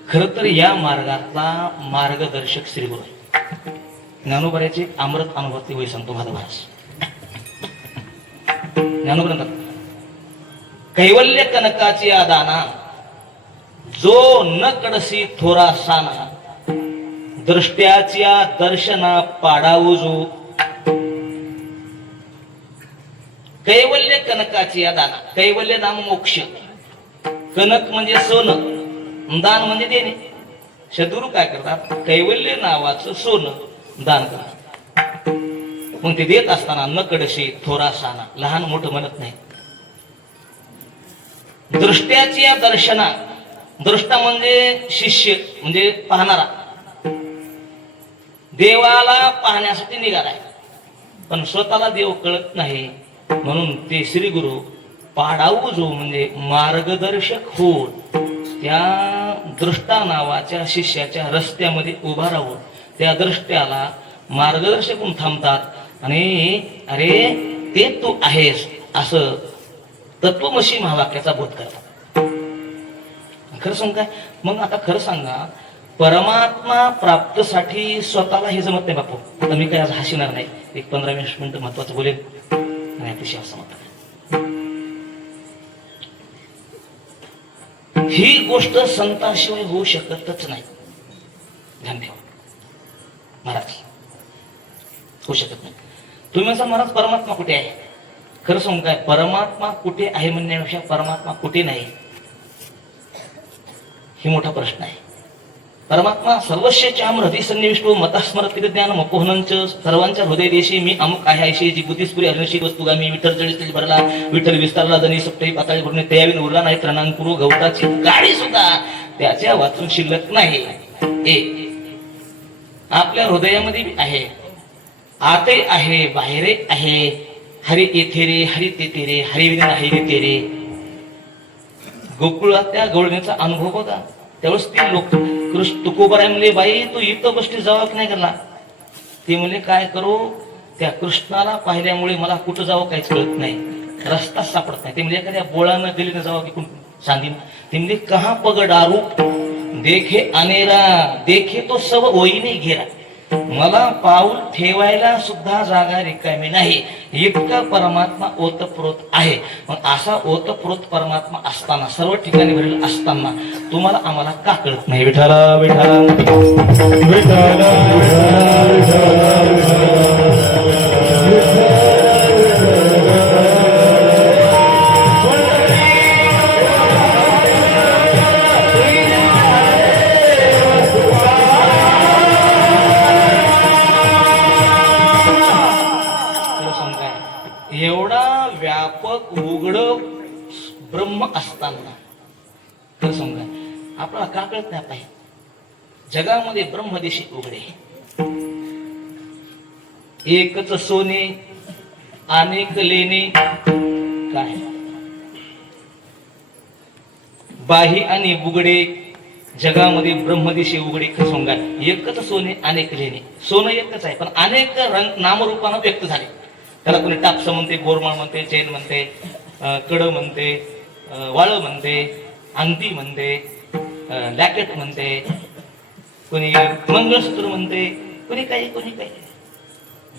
खर तर या मार्गातला मार्गदर्शक श्री गुरु आहे. ज्ञानोबऱ्याचे अमृत अनुभवते वय सांगतो माझा महाराज. ज्ञानोबा म्हणतात, कैवल्य कनकाची आदाना, जो न कडसी थोरा साना, दृष्ट्याच्या दर्शना पाडावो जो. कैवल्य कनकाची दाना. कैवल्य नाम मोक्ष, कनक म्हणजे सोनं, दान म्हणजे देणे. सद्गुरु काय करतात, कैवल्य नावाचं सोनं दान करतात. मग ते देत असताना न कडशी थोरा साना, लहान मोठं म्हणत नाही. दृष्ट्याची दर्शना, दृष्टा म्हणजे शिष्य म्हणजे पाहणारा, देवाला पाहण्यासाठी निघालाय पण स्वतःला देव कळत नाही. म्हणून ते श्री गुरु पाडाऊ जो म्हणजे मार्गदर्शक होऊन त्या दृष्टा नावाच्या शिष्याच्या रस्त्यामध्ये उभा राहून त्या दृष्ट्याला मार्गदर्शक होऊन थांबतात आणि अरे ते तू आहेस असं तत्वमसी महावाक्याचा बोध करतात. खरं सांग काय मग आता खरं सांगा, परमात्मा प्राप्तसाठी स्वतःला हे जमत नाही बापू. आता मी काय आज हसणार नाही, एक 15-20 मिनिटं महत्वाचं बोलेल आणि अतिशय असं मत. ही गोष्ट संताशिवाय होऊ शकतच नाही. ध्यान ठेवा महाराज, होऊ शकत नाही. तुम्ही म्हणता महाराज परमात्मा कुठे आहे? खरं सांगू काय, परमात्मा कुठे आहे म्हणण्यापेक्षा परमात्मा कुठे नाही ही मोठा प्रश्न आहे. परमात्मा सर्वस्यच्याम हृदय सन्निविष्टो मतस्मरत ज्ञान मपोहनंच सर्वांच्या हृदय देशी मी अमुक आहे ऐशी जी बुद्धिस्पुरी अर्णशी वस्तुगामी विठ्ठल जळीस भरला विठ्ठल विस्तारला दनी सप्ताही पाताळी भरून तयावीन उरला नाही त्रणांकुरू गवताची गाडी सुद्धा त्याच्या वाचून शिल्लक नाही. आपल्या हृदयामध्ये आहे, आते आहे बाहेरे आहे. हरी येथे रे हरी तेथे रे हरी विना हरी ते रे. गोकुळात त्या गवळणीचा अनुभव होता. त्यावेळेस ती लोक तुकोबाराय म्हणले, बाई तू इथं बसली जावं की नाही करला. ते म्हणले काय करू, त्या कृष्णाला पाहिल्यामुळे मला कुठं जावं काहीच कळत नाही, रस्ता सापडत नाही. ते म्हणजे एखाद्या बोळानं दिलीनं जावं की कोण सांगीन. ते म्हणजे कहा पगडारू देखे अनेरा देखे तो सब ओईने घेरा. मला पाऊल ठेवायला सुद्धा जागा रिकामी नाही, इतका परमात्मा ओतप्रोत आहे. मग असा ओतप्रोत परमात्मा असताना, सर्व ठिकाणी भरलेला असताना तुम्हाला आम्हाला का कळत नाही? विठाला विठाला विठाला एवढा व्यापक उघड ब्रह्म असताना तर समजा आपल्याला का कळत नाही? पाहिजे जगामध्ये ब्रह्मदेशी उघडे, एकच सोने अनेक लेणे. काय बाही आणि बुगडे जगामध्ये ब्रह्मदेशी उघडे. सांगा एकच सोने अनेक लेणे. सोनं एकच आहे पण अनेक रंग नामरूपानं व्यक्त झाले. त्याला कोणी टापस म्हणते, गोरमाळ म्हणते, चैन म्हणते, कड म्हणते, वाळ म्हणते, अंगठी म्हणते, लॅकेट म्हणते, कोणी मंगळसूत्र म्हणते, कोणी काही कोणी काही.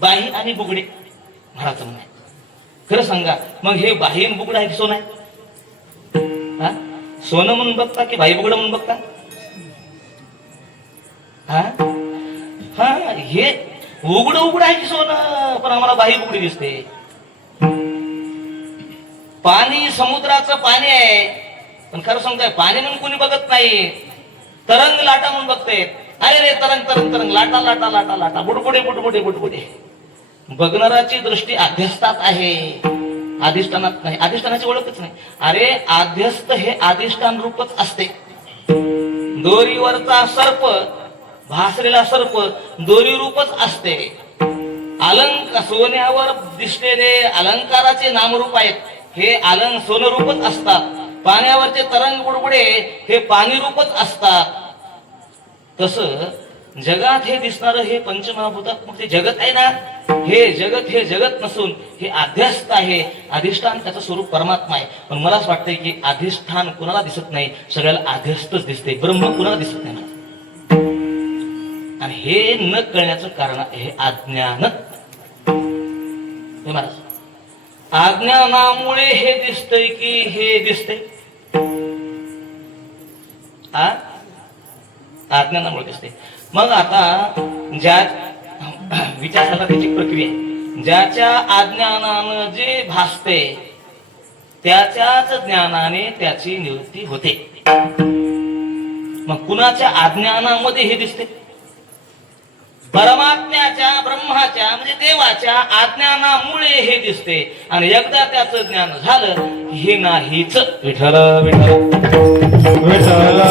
बाही आणि बुगडे महाराज म्हणाय. खरं सांगा मग हे बाही आणि बुगड आहे की सोनं आहे? हा सोनं म्हणून बघता की बाही बुगड म्हणून बघता? हा हा हे उघड उघड आहे की सोनं, पण आम्हाला बाही बुगडी दिसते. पाणी समुद्राचं पाणी आहे पण खरं सांगताय पाणी म्हणून कोणी बघत नाही, तरंग लाटा म्हणून बघतायत. अरे रे तरंग तरंग तरंग, लाटा लाटा लाटा लाटा, बुडबुडे बुडबुडे बुडबुडे. बघणाराची दृष्टी अध्यस्थात आहे, अधिष्ठानात नाही. अधिष्ठानाची ओळखच नाही. अरे अध्यस्थ हे अधिष्ठान रूपच असते. दोरीवरचा सर्प, भासलेला सर्प दोरी रूपच असते. सोन्यावर दिसलेले अलंकाराचे नामरूप आहेत, हे सोनरूपच असतात. पाण्यावरचे तरंग बुडबुडे हे पाणी रूपच असतात. तसं जगात हे दिसणारं हे पंचमहाभूतात्मक ते जगत आहे ना, हे जगत नसून हे अध्यस्त आहे, अधिष्ठान त्याचं स्वरूप परमात्मा आहे. पण मला असं वाटतंय की अधिष्ठान कुणाला दिसत नाही, सगळ्याला अध्यस्तच दिसते, ब्रह्म कुणाला दिसत नाही मला. आणि हे न कळण्याचं कारण हे अज्ञान. महाराज अज्ञानामुळे हे दिसतंय की हे दिसतंय, अज्ञानामुळे दिसते. मग आता ज्या विचार झाला त्याची प्रक्रिया, ज्याच्या अज्ञानानं जे भासते त्याच्याच ज्ञानाने त्याची निवृत्ती होते. मग कुणाच्या अज्ञानामध्ये हे दिसते? परमात्म्याच्या, ब्रह्माच्या म्हणजे देवाच्या अज्ञानामुळे हे दिसते. आणि एकदा त्याचं ज्ञान झालं हे नाहीच. विठ्ठल विठ्ठल विठ्ठल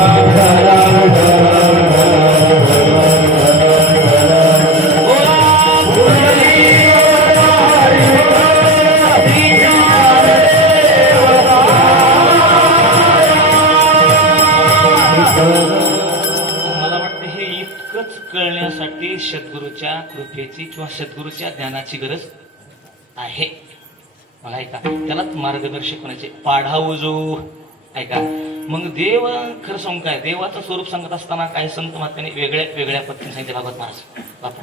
कळण्यासाठी सद्गुरूच्या कृपेची किंवा सद्गुरूच्या ज्ञानाची गरज आहे. मला ऐका, त्यालाच मार्गदर्शक होण्याचे पाढावो जो. ऐका, मग देव खरं सांगू काय, देवाचं स्वरूप सांगत असताना काही संत महात्म्याने वेगळ्या वेगळ्या पद्धतीने सांगितले. भागवत महाराज बापू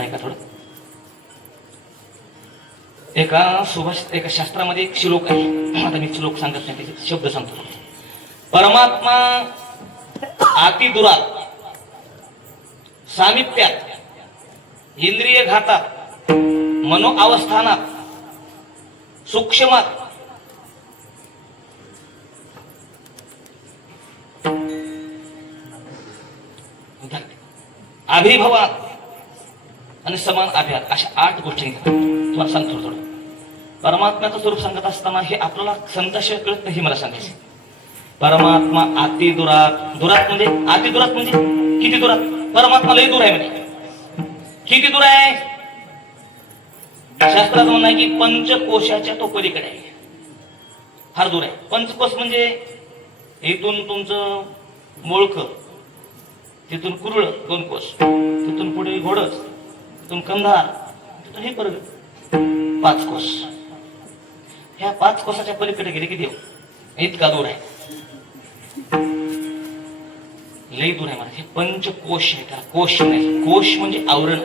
ऐका थोडं. एका शास्त्रामध्ये एक श्लोक आहे, आता मी श्लोक सांगत नाही, त्याचे शब्द सांगतो. परमात्मा अतिदुरात, सामिप्यात, इंद्रिय घातात, मनो अवस्थानात, सूक्ष्मात, अभिभवात आणि समान अभ्यात, अशा 8 गोष्टी तुम्हाला सांगतो थोडं. परमात्म्याचं स्वरूप सांगत असताना हे आपल्याला संताशिवाय कळत नाही, मला सांगायचं. परमात्मा अतिदुरात, दुरात म्हणजे अतिदुरात म्हणजे किती दुरात? परमात्मा लई दूर आहे म्हणजे किती दूर आहे? शास्त्रात म्हणणं आहे की पंचकोशाच्या तो पलीकडे आहे, फार दूर आहे. पंचकोश म्हणजे इथून तुमचं मोळक, तिथून कुरळ 2 कोस, तिथून पुढे घोडच, तिथून कंधार, तिथून हे परत 5 कोस. ह्या 5 कोसाच्या पलीकडे गेले की देव इतका दूर आहे, लई दूर आहे मला. हे पंचकोश आहे, त्याला कोश नाही. कोश म्हणजे आवरण.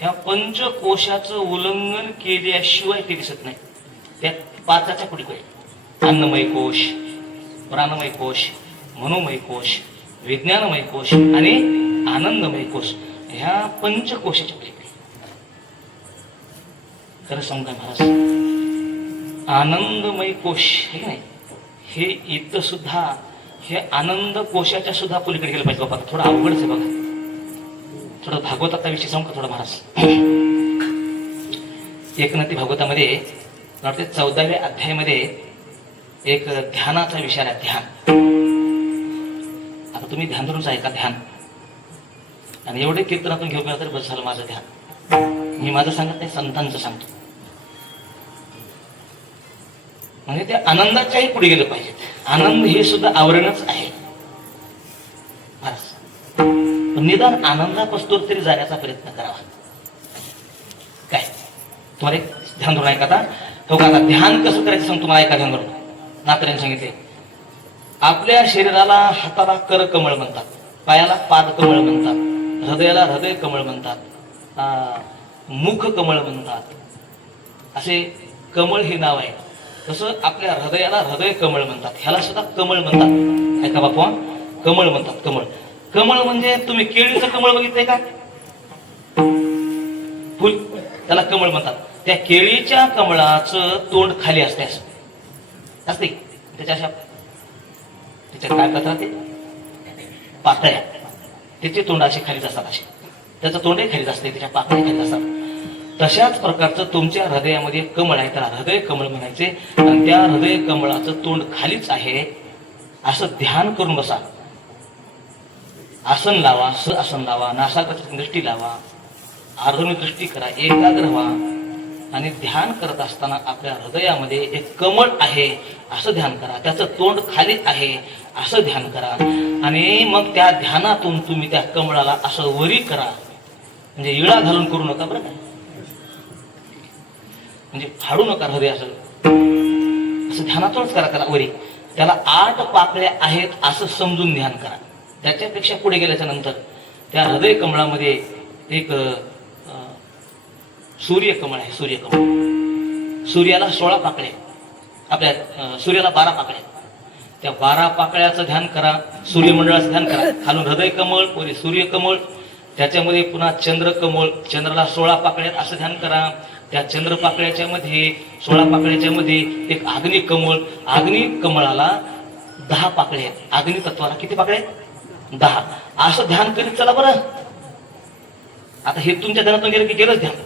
ह्या पंचकोशाचं उल्लंघन केल्याशिवाय ते दिसत नाही. त्या 5च्या पुढे अन्नमय कोश, प्राणमय कोश, मनोमय कोश, विज्ञानमय कोश आणि आनंदमय कोश. ह्या पंचकोशाच्या पलीकडे खरं सांगू काय महाराज, आनंदमय कोश हे नाही, हे इथं सुद्धा हे आनंद कोशाच्या सुद्धा पलीकडे गेलं पाहिजे. बाबा थोडं अवघडच आहे बघा. थोडं भागवताचा विषय सांगू का थोडा महाराज? एकनाथी भागवतामध्ये 14व्या अध्यायामध्ये एक ध्यानाचा विषय आहे, ध्यान. आता तुम्ही ध्यान धरूनच ऐका, ध्यान. आणि एवढे कीर्तनातून घेऊ गेला तर बस झालं माझं ध्यान. मी माझं सांगत नाही, संतांचं सांगतो. म्हणजे त्या आनंदाच्याही पुढे गेलं पाहिजे. आनंद हे सुद्धा आवरणच आहे महाराज. निदान आनंदापासून तरी जाण्याचा प्रयत्न करावा. काय तुम्हाला एक ध्यान धरून ऐका आता. हो का, आता ध्यान कसं करायचं सांग तुम्हाला, ऐका ध्यान धरून. नात्र्याने सांगितले, आपल्या शरीराला, हाताला कर कमळ म्हणतात, पायाला पाद कमळ म्हणतात, हृदयाला हृदय कमळ म्हणतात, मुख कमळ म्हणतात. असे कमळ हे नाव आहे. तसं आपल्या हृदयाला हृदय कमळ म्हणतात, ह्याला सुद्धा कमळ म्हणतात. ऐका बापू, कमळ म्हणतात. कमळ, कमळ म्हणजे तुम्ही केळीचं कमळ बघितलंय का? फुल, त्याला कमळ म्हणतात. त्या केळीच्या कमळाचं तोंड खाली असते, असते त्याच्या काय करत राहते, पाकळ्या, त्याचे तोंड असे खालीच असतात, असे त्याचं तोंडही खालीच असते, त्याच्या पाकळ्या खालीच असतात. तशाच प्रकारचं तुमच्या हृदयामध्ये कमळ आहे, त्याला हृदय कमळ म्हणायचे. आणि त्या हृदय कमळाचं तोंड खालीच आहे असं ध्यान करून बसा. आसन लावा, आसन लावा, नासाग्राची दृष्टी लावा, आर्धनी दृष्टी करा, एकाग्र व्हा आणि ध्यान करत असताना आपल्या हृदयामध्ये एक कमळ आहे असं ध्यान करा, त्याचं तोंड खाली आहे असं ध्यान करा. आणि मग त्या ध्यानातून तुम्ही त्या कमळाला असं वरी करा, म्हणजे इळा घालून करू नका बरं का, म्हणजे फाडू नका हृदय, असं ध्यानातूनच करा त्याला वरी. त्याला 8 पाकळ्या आहेत असं समजून ध्यान करा. त्याच्यापेक्षा पुढे गेल्याच्या नंतर त्या हृदय कमळामध्ये एक सूर्यकमळ आहे, सूर्यकमळ. सूर्याला 16 पाकळ्या, आपल्या सूर्याला 12 पाकळ्या. त्या 12 पाकळ्याचं ध्यान करा, सूर्यमंडळाचं ध्यान करा. खालून हृदय कमळ, वरी सूर्यकमळ, त्याच्यामध्ये पुन्हा चंद्रकमळ, चंद्राला 16 पाकळ्या असं ध्यान करा. त्या चंद्र पाकळ्याच्या मध्ये 16 पाकळ्याच्या मध्ये एक अग्नी कमळ, अग्नी कमळाला 10 पाकळ्या आहेत. अग्नी तत्वाला किती पाकळ्या आहेत? 10. असं ध्यान करीत चला बरं. आता हे तुमच्या ध्यानातून गेलं की गेलंच ध्यान,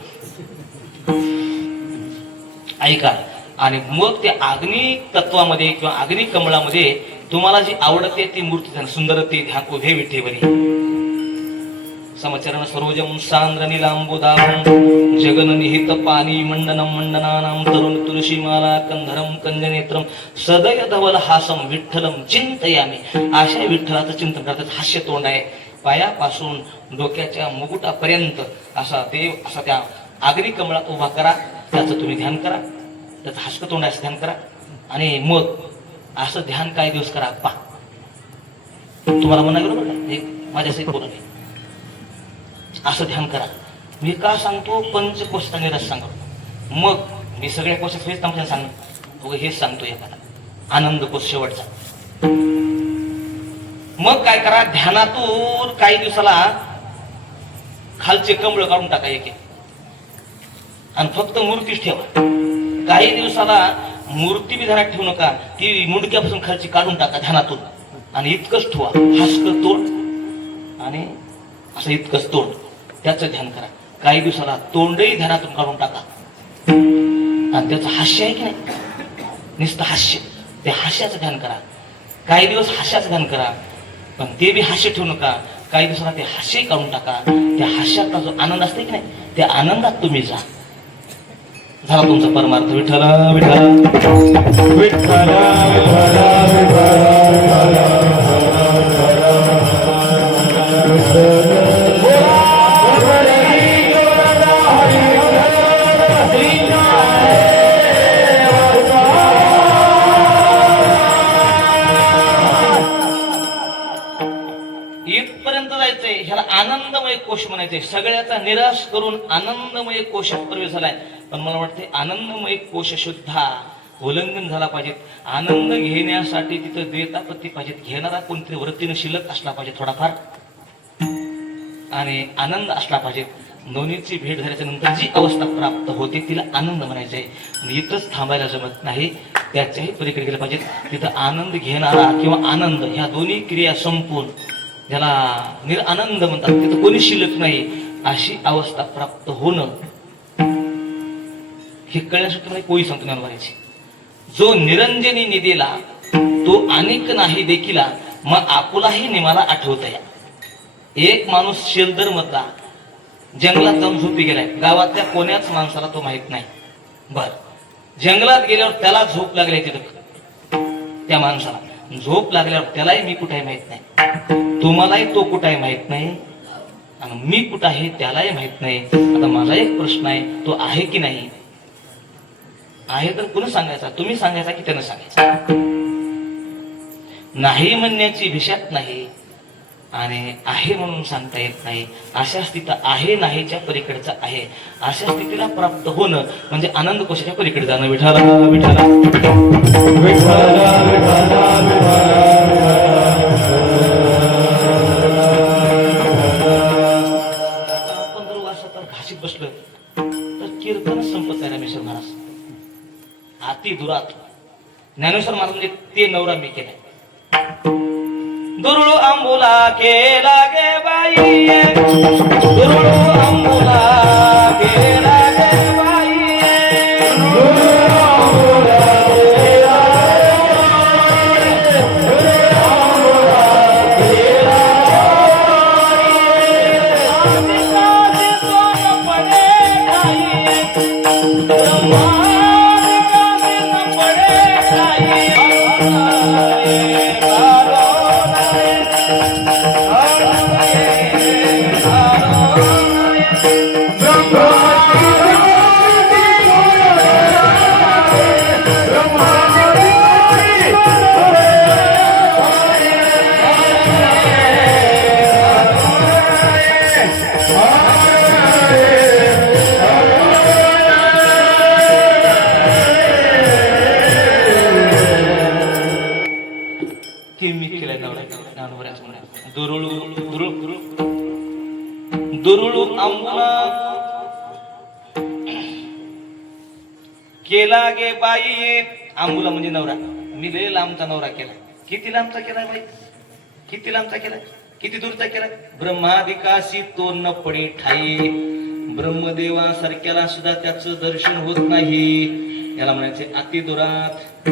ऐका. आणि मग त्या अग्नी तत्वामध्ये किंवा अग्नी कमळामध्ये तुम्हाला जी आवडते ती मूर्ती ध्यान, सुंदर ते ध्यान उभे विठेवरी. समचरण सरोजम सांद्र निलांबुदाभं जगननिहित पाणी मंडनम मंडनानां तरुण तुळशीमाला कंधरम कंजनेत्रम सदय धवल हासम विठ्ठलम चिंतयामी. अशा विठ्ठलाचं चिंतन करतात. हास्य तोंड आहे, पायापासून डोक्याच्या मुकुटापर्यंत असा देव असा त्या अग्नी कमळात उभा करा, त्याचं तुम्ही ध्यान करा, त्याचं हास्य तोंड असं ध्यान करा. आणि मग असं ध्यान काही दिवस करा. पा तुम्हाला म्हणा बरोबर का, एक माझ्यासाठी बोला असं ध्यान करा. मी का सांगतो, पंचकोशाचा निरस सांगतो. मग मी सगळ्या कोशात हेच तुमच्या सांगतो, हेच सांगतो एखादा आनंद कोश शेवटचा. मग काय करा, ध्यानातून काही दिवसाला खालचे कमळ काढून टाका एक एक, आणि फक्त मूर्तीच ठेवा. काही दिवसाला मूर्ती बी ध्यानात ठेवू नका, ती मुंडक्यापासून खालची काढून टाका ध्यानातून, आणि इतकंच ठेवा. हासक तोंड आणि असं इतकंच तोंड, त्याचं ध्यान करा. काही दिवसाला तोंडही ध्यानातून काढून टाका, आणि त्याचं हास्य आहे की नाही, नुसतं हास्य, त्या हास्याचं ध्यान करा. काही दिवस हास्याचं ध्यान करा, पण ते बी हास्य ठेवू नका. काही दिवसाला ते हास्यही काढून टाका. त्या हास्याचा जो आनंद असते की नाही, त्या आनंदात तुम्ही जा. झाला तुमचा परमार्थ. विठ्ठल विठ्ठल विठ्ठल इथपर्यंत जायचंय. ह्याला आनंदमय कोश म्हणायचंय. सगळ्याचा निराश करून आनंदमय कोशात प्रवेश झालाय. पण मला वाटते आनंदमय कोश सुद्धा उल्लंघन झाला पाहिजे. आनंद घेण्यासाठी तिथं देतापत्ती पाहिजेत, घेणारा कोणतरी वृत्तीने शिल्लक असला पाहिजे थोडाफार, आणि आनंद असला पाहिजे. दोन्हीची भेट झाल्याच्या नंतर जी अवस्था प्राप्त होते तिला आनंद म्हणायचे आहे. इथंच थांबायला जमत नाही, त्याच्याही पलीकडे गेलं पाहिजे. तिथं आनंद घेणारा किंवा आनंद ह्या दोन्ही क्रिया संपून ज्याला निरानंद म्हणतात, तिथं कोणी शिल्लक नाही, अशी अवस्था प्राप्त होणं हे कळण्यासाठी मला कोळी सांगतो ज्ञानवारीची. जो निरंजनी निदेला तो अनेक नाही देखिला, मग आपुलाही निमाला आठवत या. एक माणूस शेलदर मधला जंगलात जाऊन झोपी गेलाय. गावातल्या कोण्याच माणसाला तो माहित नाही. बर, जंगलात गेल्यावर त्याला झोप लागली तिथं, त्या माणसाला झोप लागल्यावर त्यालाही मी कुठे माहित नाही, तुम्हालाही तो कुठे माहित नाही, आणि मी कुठं आहे त्यालाही माहित नाही. आता माझा एक प्रश्न आहे, तो आहे की नाही? आहे तर कोणी सांगायचा, तुम्ही सांगायचा की त्यानं सांगायचं? नाही म्हणण्याची भिशात नाही, आणि आहे म्हणून सांगता येत नाही. अशा स्थिती आहे नाहीच्या पलीकडचं आहे. अशा स्थितीला प्राप्त होणं म्हणजे आनंद कोशाच्या पलीकडे जाणं. विठाला विठाला आपण जर असं तर घाशीत बसलं तर कीर्तनच संपत नाही. रामेश्वर महाराज अति दुरात ज्ञानेश्वर महाराज म्हणजे ते नवरा मी केलाय. दुरुळू आंबुला केला गे बाई, दुरुळू आंबुला केला गे बाई, दुरुळू दुरुळू दुरुळू आंबुला केला गे बाई. आंबुला म्हणजे नवरा. मी लय लांबचा नवरा केला. किती लांबचा केला बाई, किती लांबचा केला, किती दूरचा केला. ब्रह्मादिकाशी तो न पडे ठाई, ब्रह्मदेवा सारख्याला सुद्धा त्याचं दर्शन होत नाही. याला म्हणायचे अति दुरात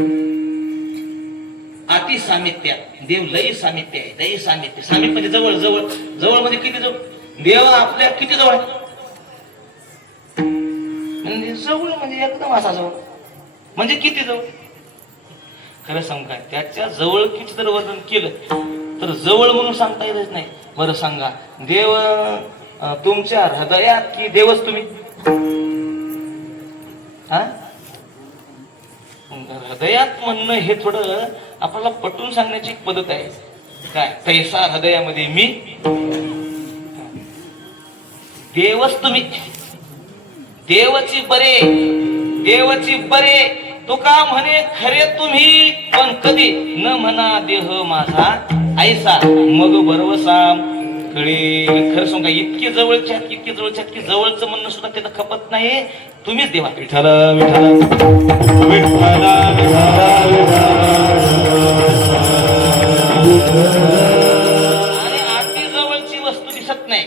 अति सामित्य. देव लई सामित्य आहे, लई सामित्य. सामित्य म्हणजे जवळ जवळ. जवळ म्हणजे किती जवळ, देव आपल्या किती जवळ म्हणजे जवळ म्हणजे एकदम असा जवळ म्हणजे किती जवळ. खरं सांग काय, त्याच्या जवळ किती जर वर्णन केलं तर जवळ म्हणून सांगता येतच नाही. बरं सांगा, देव तुमच्या हृदयात की देवच तुम्ही? हा, हृदयात म्हणणं हे थोडं आपल्याला पटवून सांगण्याची एक पद्धत आहे. काय, तैसा हृदयामध्ये मी, देवच तुम्ही. देवची बरे, देवची बरे. तुका म्हणे खरे तुम्ही, पण कधी न म्हणा देह माझा ऐसा, मग बरवसा कळे. खरं सांगा, इतके जवळचे आहेत, इतके जवळचे आहेत की जवळचं म्हणणं सुद्धा त्याचं खपत नाही. तुम्हीच देवा. विठ्ठल विठ्ठल आणि अति जवळची वस्तू दिसत नाही.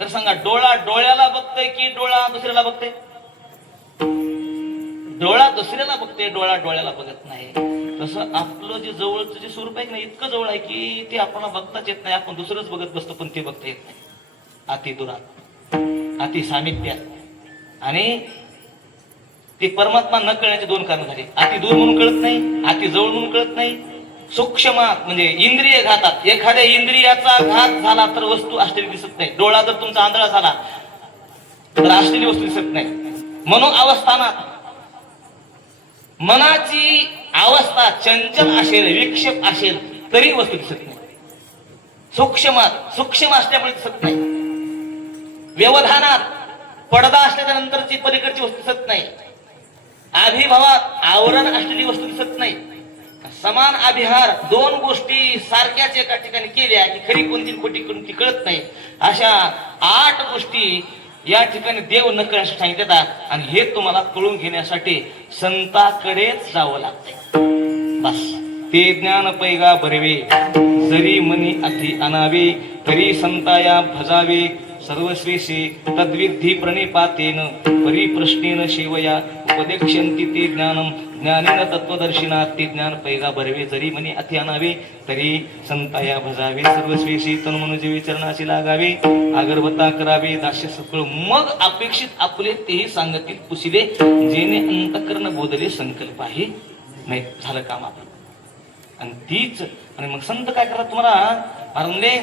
खरं सांगा, डोळा डोळ्याला बघतोय की डोळा दुसऱ्याला बघतोय? डोळा दुसऱ्याला बघतोय, डोळा डोळ्याला बघत नाही. तसं आपलं जे जवळचं जे स्वरूप आहे ना, इतकं जवळ आहे की ते आपल्याला बघताच येत नाही. आपण दुसरंच बघत बसतो, पण ते बघता येत नाही. अति दुरात, अति सामित्य. आणि ते परमात्मा न कळण्याचे दोन कारण झाले. अति दूर म्हणून कळत नाही, अति जवळ म्हणून कळत नाही. सूक्ष्म म्हणजे इंद्रिय घातात. एखाद्या इंद्रियाचा घात झाला तर वस्तू असलेली दिसत नाही. डोळा जर तुमचा आंधळा झाला तर असलेली वस्तू दिसत नाही. म्हणून अवस्थानात मनाची अवस्था चंचल असेल, विक्षेप असेल तरी वस्तू दिसत नाही. सूक्ष्मात सूक्ष्म असल्यामुळे दिसत नाही. व्यवधानात पडदा असल्याच्या नंतरची पलीकडची वस्तू दिसत नाही. अभिभावात आवरण असलेली वस्तू दिसत नाही. समान अभिहार दोन गोष्टी सारख्याच एका ठिकाणी केल्या की खरी कोणती खोटी कोणती कळत नाही. अशा 8 गोष्टी या ठिकाणी देव न कळण्यासाठी सांगिततात. आणि हे तुम्हाला कळून घेण्यासाठी संताकडेच जावं लागतंय. बस, ते ज्ञान पैगा भरवे, जरी मनी अति अनावे, तरी संताया भजावे. सर्वश्रेषे तद्विधी प्रणिपातेन परिप्रश्नेन सेवया उपदेक्षन्ति ते ज्ञानम ज्ञानेन तत्वदर्शिना. ते ज्ञान पैगा भरवे, जरी मनी अति अनावे, तरी संताया भजावे. सर्वश्रेषे तन्मनुजे विचरणाशी लागावे, अगरबत्ता करावे दास्य सकळ. मग अपेक्षित आपले तेही सांगतील पुसिले, जेणे अंतकरण बोधले संकल्प आहे. नाही झालं काम आपलं. आणि तीच आणि मग संत काय करा, तुम्हाला अरणे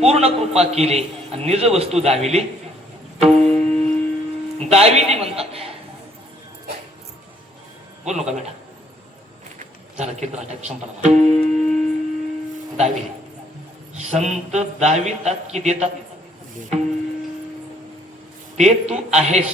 पूर्ण कृपा केली आणि निज वस्तू दाविली. दाविली म्हणतात. बोल नका बेटा, जरा कीर्तन संपला. दाविली संत दावितात की देतात? ते तू आहेस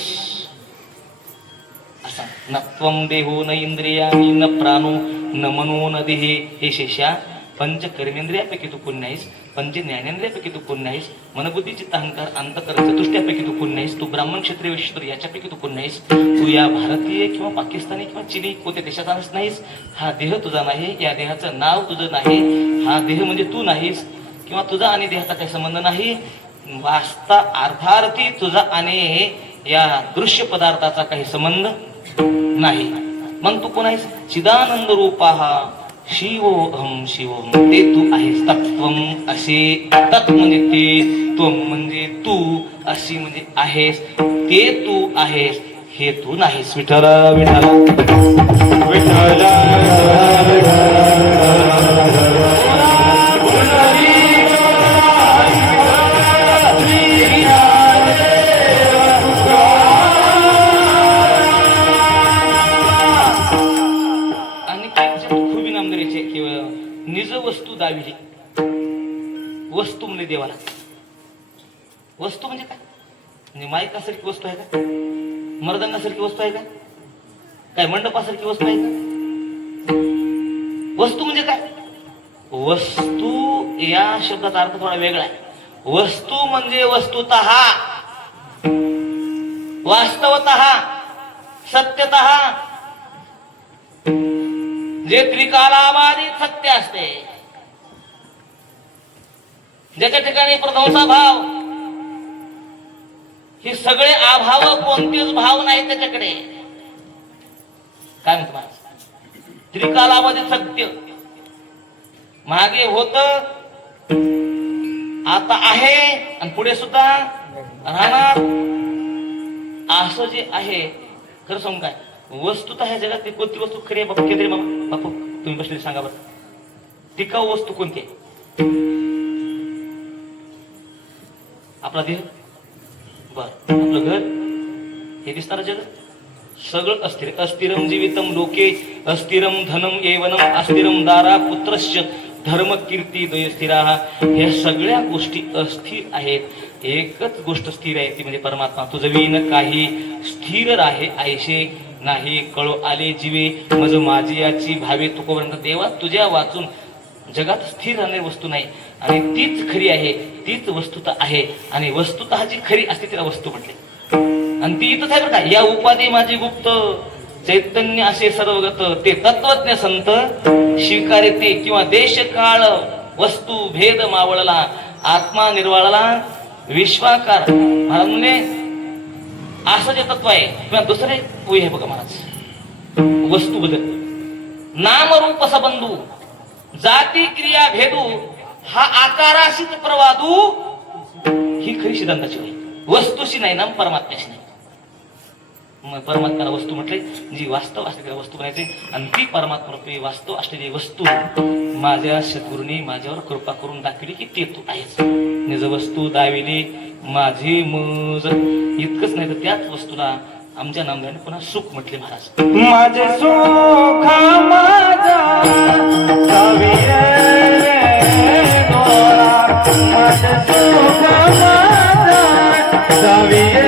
असा. न त्वम देहो न इंद्रियाणी न प्राणो न मनो न देहे. हे शिष्या, पंच कर्मेंद्रियापैकी तू कोण नाहीस, पंच ज्ञानेंद्रियापैकी तू कोण नाहीस, मनबुद्धीची अहंकार अंतकरण चतुष्टयापैकी तू कोण नाहीस, तू ब्राह्मण क्षत्रिय वैश्य याच्यापैकी तू कोण नाहीस, तू या भारतीय किंवा पाकिस्तानी किंवा चिनी कोणत्या देशाचा नाहीस. हा देह तुझा नाही, या देहाचं नाव तुझं नाही, हा देह म्हणजे तू नाहीस किंवा तुझा आणि देहाचा काही संबंध नाही. वास्ता अर्थार्थी तुझा आणि या दृश्य पदार्थाचा काही संबंध नाही. मग तू कोण आहेस? चिदानंद रूपा शिवोहम शिवोहम, ते तू आहेस. तत्वम असे, तत् म्हणजे ते, त्वम म्हणजे तू, अशी म्हणजे आहेस, ते तू आहेस, हे तू नाहीस. विठ्ठल विठ्ठल विठ्ठल निज वस्तू दाविली. वस्तू म्हणजे देवाला. वस्तू म्हणजे काय? म्हणजे मायकासारखी वस्तू आहे का? मर्दांनासारखी वस्तू आहे का? काय मंडपासारखी वस्तू आहे का? वस्तू म्हणजे काय? वस्तू या शब्दाचा अर्थ थोडा वेगळा आहे. वस्तू म्हणजे वस्तुतः, वास्तवतः, सत्यतः, जे त्रिकालाबाधित सत्य असते, ज्याच्या ठिकाणी प्रध्वंसाभाव, हे सगळे अभाव, कोणतेच भाव नाही त्याच्याकडे. काय म्हणतो महाराज? त्रिकालाबाधित सत्य, मागे होत, आता आहे आणि पुढे सुद्धा राहणार, असं जे आहे. खरं सांगू काय, वस्तुतः ह्या जगात कोणती वस्तू खरी आहे? बापू केंद्रे बापू तुम्ही बसले सांगा बरं. टिकाऊ वस्तू कोणती आहे? आपला देह, बर आपलं घर, हे दिसणार जग सगळं अस्थिर. अस्थिरम जीवितम लोके, अस्थिरम धनम एवनम, अस्थिरम दारा पुत्रश्च धर्म कीर्ती स्थिरा. ह्या सगळ्या गोष्टी अस्थिर आहेत. एकच गोष्ट स्थिर आहे, ती म्हणजे परमात्मा. तुझं विन काही स्थिर राहे ऐशे नाही, कळो आले जीवे मज माझी याची भावे. तुकोपर्यंत देवा तुझ्या वाचून जगात स्थिर राहणारी वस्तू नाही, आणि तीच खरी आहे, तीच वस्तुता आहे. आणि वस्तुतः जी खरी असते तिला वस्तू म्हटले. आणि ती इथंच आहे बरं का. या उपाधी माझी गुप्त, चैतन्य असे सर्वगत, ते तत्वज्ञ संत स्वीकारे ते. किंवा देश काळ वस्तू भेद मावळला, आत्मा निर्वाळला विश्वाकार. महाराज म्हणजे असं जे तत्व आहे. किंवा दुसरे पोय आहे बघा महाराज, वस्तू बदल नाम रूप सबंधू, जाती क्रिया भेदू, हा आकाराशीच प्रवादू. ही खरी सिद्धांताची होय, वस्तूशी नाही ना, परमात्म्याशी नाही. मग परमात्म्याला वस्तू म्हटले, जी वास्तव असते त्याला वस्तू म्हणायचे. आणि ती परमात्मा वास्तव असलेली वस्तू माझ्या सद्गुरूंनी माझ्यावर कृपा करून दाखवली की ते तू आहेस. निज वस्तू दाविली माझी मज. इतकंच नाही तर त्याच वस्तूला आमच्या नामदाराने पुन्हा सुख म्हटले महाराज. माझे सुख माझा दाविले डोळा, माझे सुख माझा दाविले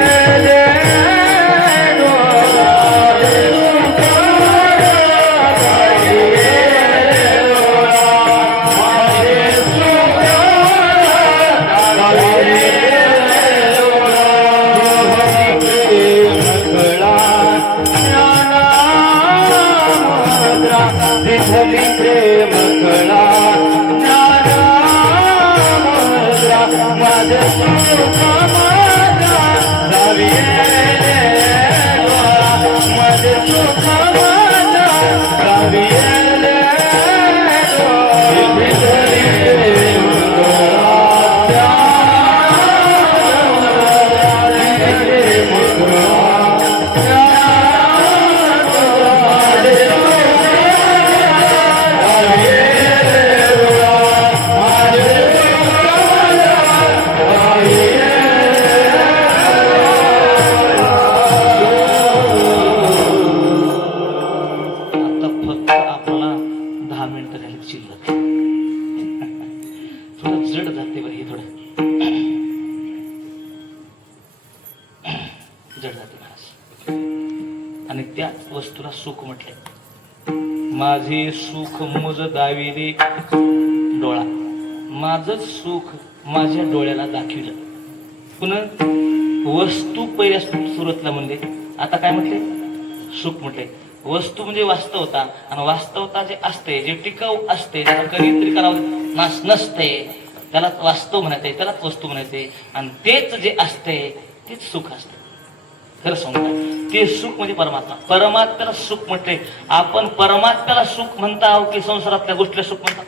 आणि त्याच वस्तूला सुख म्हटले. माझे सुख मुज दाविले माझं सुख माझ्या डोळ्याला दाखविलं. पुन्हा वस्तू पहिल्या सुरतला म्हणले, आता काय म्हटले? सुख म्हटले. वस्तू म्हणजे वास्तवता, आणि वास्तवता जे असते, जे टिकाऊ असते, त्याला कधीतरी करावं नसते, त्याला वास्तव म्हणायचे, त्यालाच वस्तू म्हणायचे. आणि तेच जे असते तेच सुख असते. खरं सांगू, ते सुख म्हणजे परमात्मा. परमात्म्याला सुख म्हटले. आपण परमात्म्याला सुख म्हणता आहोत की संसारातल्या गोष्टीला सुख म्हणता?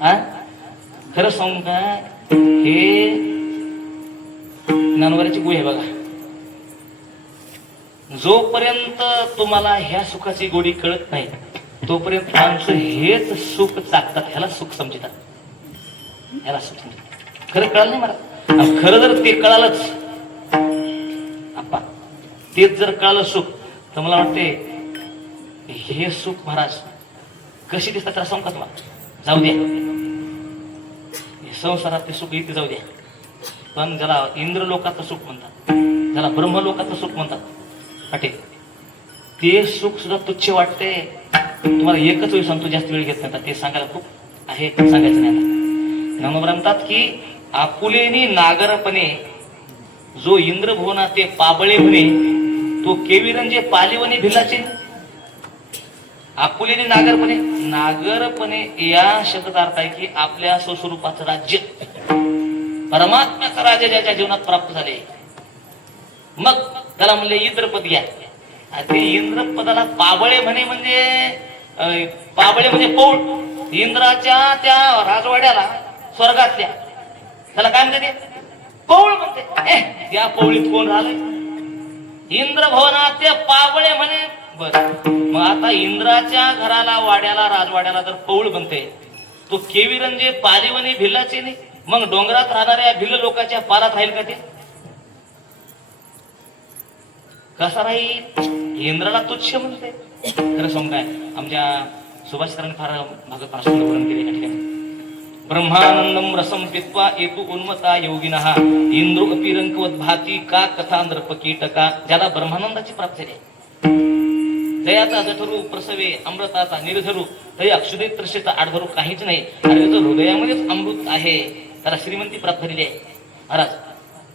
हा, खरं सांगू का, हे ज्ञानवराची गुहे बघा. जोपर्यंत तुम्हाला ह्या सुखाची गोडी कळत नाही तोपर्यंत माणसं हेच सुख चाकतात. ह्याला सुख समजतात, ह्याला सुख समजतात. खरं कळलं नाही मला. खरं जर ते कळालंच, आप्पा, तेच जर कळालं सुख, तर मला वाटते हे सुख महाराज कशी दिसतात त्याला सांगू का तुम्हाला? जाऊ द्या, संसारात ते सुख इथे जाऊ द्या. पण ज्याला इंद्र लोकाचं सुख म्हणतात, ज्याला ब्रह्मलोकाचं सुख म्हणतात, वाटे ते सुख सुद्धा तुच्छ वाटते. तुम्हाला एकच वेळ सांगतो, जास्त वेळ घेत नाही, ते सांगायला खूप आहे, सांगायचं नाही. ज्ञानोबा म्हणतात की आपुलेनी नागरपणे जो इंद्र भुवना ते पाबळे म्हणे, तो केविरंजे पालिवने भिलाचे. आपुलेनी नागरपणे, नागरपणे या शब्दाचा अर्थ आहे की आपल्या स्वस्वरूपाचं राज्य, परमात्म्याचं राज्य ज्याच्या जीवनात प्राप्त झाले, मग त्याला म्हणले इंद्रपद घ्या. ते इंद्रपदाला पाबळे म्हणे, म्हणजे पाबळे म्हणजे पौळ. इंद्राच्या त्या राजवाड्याला स्वर्गातल्या त्याला काय म्हणते? पौळ म्हणते. त्या पौळीत कोण राहिलंय? इंद्र भवनात ते पाबळे म्हणे. बर, मग आता इंद्राच्या घराला, वाड्याला, राजवाड्याला जर पौळ बनते, तो केविरंजे पालिवने भिल्लाचे नाही, मग डोंगरात राहणाऱ्या भिल्ल लोकांच्या पारात राहील का ते? कसा राहील? इंद्राला तुच्छ म्हणते. खरं सांगू काय, आमच्या सुभाषितांनी फार भागवत वर्णन केले एका ठिकाणी. ब्रह्मानंदम रसम पित्वा येतु उन्मता योगिनः इंद्रो अपि रंकवत भाती का कथा नृपकीटका. ज्याला ब्रह्मानंदाची प्राप्ती झाली, दयाचा जठरू प्रसवे अमृताचा निर्झरू, तरी अक्षुदे तृषेचा आडधरू काहीच नाही. अरे जो हृदयामध्येच अमृत आहे, त्याला श्रीमंती प्राप्त झालेली आहे. महाराज,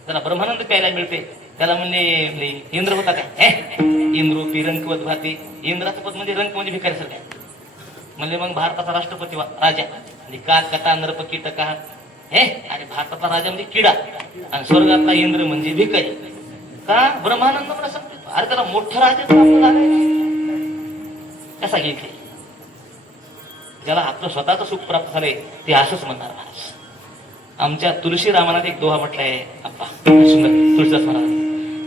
त्याला ब्रह्मानंद प्यायला मिळते, त्याला म्हणजे इंद्र होता काय? इंद्रोपी रंकवत भाती. इंद्राचं पद म्हणजे रंक म्हणजे भिकाऱ्यासारखं आहे. म्हणजे मग भारताचा राष्ट्रपती राजा म्हणजे का कथा नरपकीटका. अरे भारताचा राजा म्हणजे किडा, आणि स्वर्गातला इंद्र म्हणजे भिकारी. का? ब्रह्मानंद मला सांगतो. अरे त्याला मोठं राजा प्राप्त झालंय. कसा घेतले? ज्याला आपलं स्वतःचं सुख प्राप्त झालंय ते असंच म्हणणार महाराज. आमच्या तुळशी रामानात एक दोहा म्हटलाय आप्पा, सुंदर. तुळशीदास महाराज,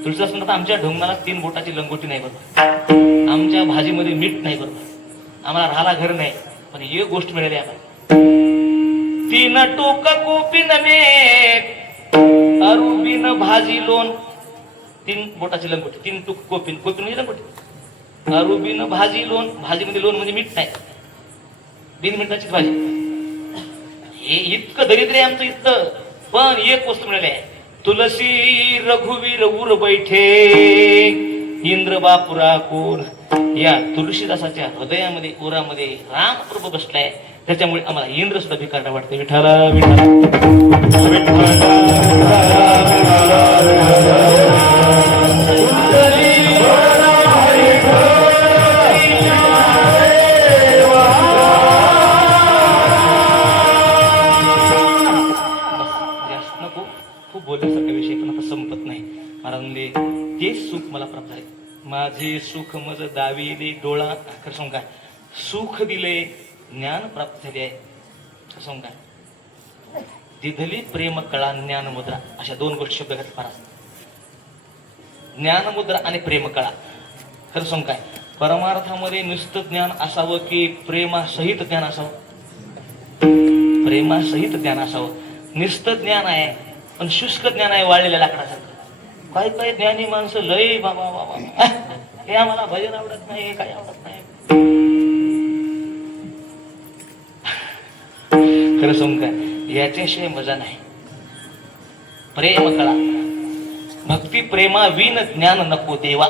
तुळशीदास म्हणतात आमच्या ढोंगणाला 3 बोटाची लंगोटी नाही बरोबर, आमच्या भाजीमध्ये मीठ नाही बरोबर, आम्हाला राहायला घर नाही, पण एक गोष्ट मिळाली आम्हाला. 3 टोक कोपिन मेट अरुबिन भाजी लोण. 3 बोटाची लंगोटी, 3 टोक कोपिन. कोपिन म्हणजे लंगोटी. अरुबिन भाजी लोण. भाजीमध्ये लोण म्हणजे मीठ नाही, बिन मिठाची भाजी. हे इतकं दरिद्र आहे आमचं इतकं, पण एक वस्तू मिळाली आहे. तुलसी रघुवीर उर बैठे इंद्र बापुरा कोण. या तुळशीदासाच्या हृदयामध्ये, उरामध्ये रामप्रभू बसलाय, त्याच्यामुळे आम्हाला इंद्र सुद्धा भिकारला वाटते. विठाला खूप बोलण्यासारखा विषय, पण आता संपत नाही. महाराज म्हणले ते सुख मला प्राप्त झाले. माझे सुख मज दाविले डोळा. खरं सांगू काय, सुख दिले, ज्ञान प्राप्त झाले आहे. खरं सांगू काय, दिधली प्रेम कळा ज्ञान मुद्रा, अशा 2 गोष्टी शब्द घातले महाराज. ज्ञान मुद्रा आणि प्रेम कळा. खरं सांगू काय, परमार्थामध्ये नुसतं ज्ञान असावं की प्रेमासहित ज्ञान असावं? प्रेमासहित ज्ञान असावं. नुसतं ज्ञान आहे पण शुष्क ज्ञान आहे, वाळलेल्या लाकडासारखं. काही काही ज्ञानी माणसं लय बाबा बाबा, हे आम्हाला भजन आवडत नाही, काही आवडत नाही. खरं सांगू काय, याच्याशिवाय मजा नाही. प्रेम कळा. भक्ती प्रेमा विन ज्ञान नको देवा,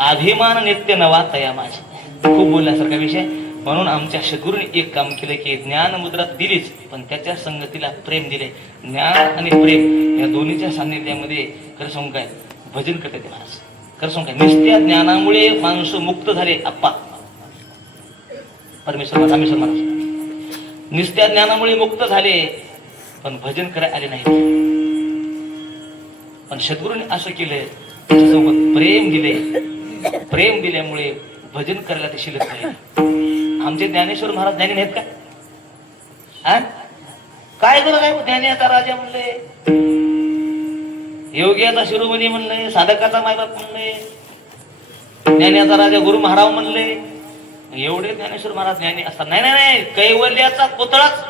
अभिमान नित्य नवा तया माझे. खूप बोलण्यासारखा विषय. म्हणून आमच्या सद्गुरूने एक काम केलं की ज्ञान मुद्रा दिलीच, पण त्याच्या संगतीला प्रेम दिले. ज्ञान आणि प्रेम या दोन्हीच्या सान्निध्यामध्ये खरं सांगू काय भजन करते ते महाराज. खरं सांगू काय नुसत्या ज्ञानामुळे माणूस मुक्त झाले. आप्पा परमेश्वर रामेश्वर महाराज नुसत्या ज्ञानामुळे मुक्त झाले, पण भजन करायला आले नाही. पण सद्गुरूने असं केलं, त्याच्यासोबत प्रेम दिले. प्रेम दिल्यामुळे भजन करायला ते शिल्लक राहिले. आमचे ज्ञानेश्वर महाराज ज्ञानी नाहीत का? काय गरज आहे ज्ञानाचा राजा म्हणले, योग्याचा शिरोमणी म्हणले, साधकाचा मायबाप म्हणले, ज्ञानाचा राजा गुरु महाराज म्हणले. एवढे ज्ञानेश्वर महाराज ज्ञानी असतात? नाही नाही नाही, कैवल्याचा पुतळाच.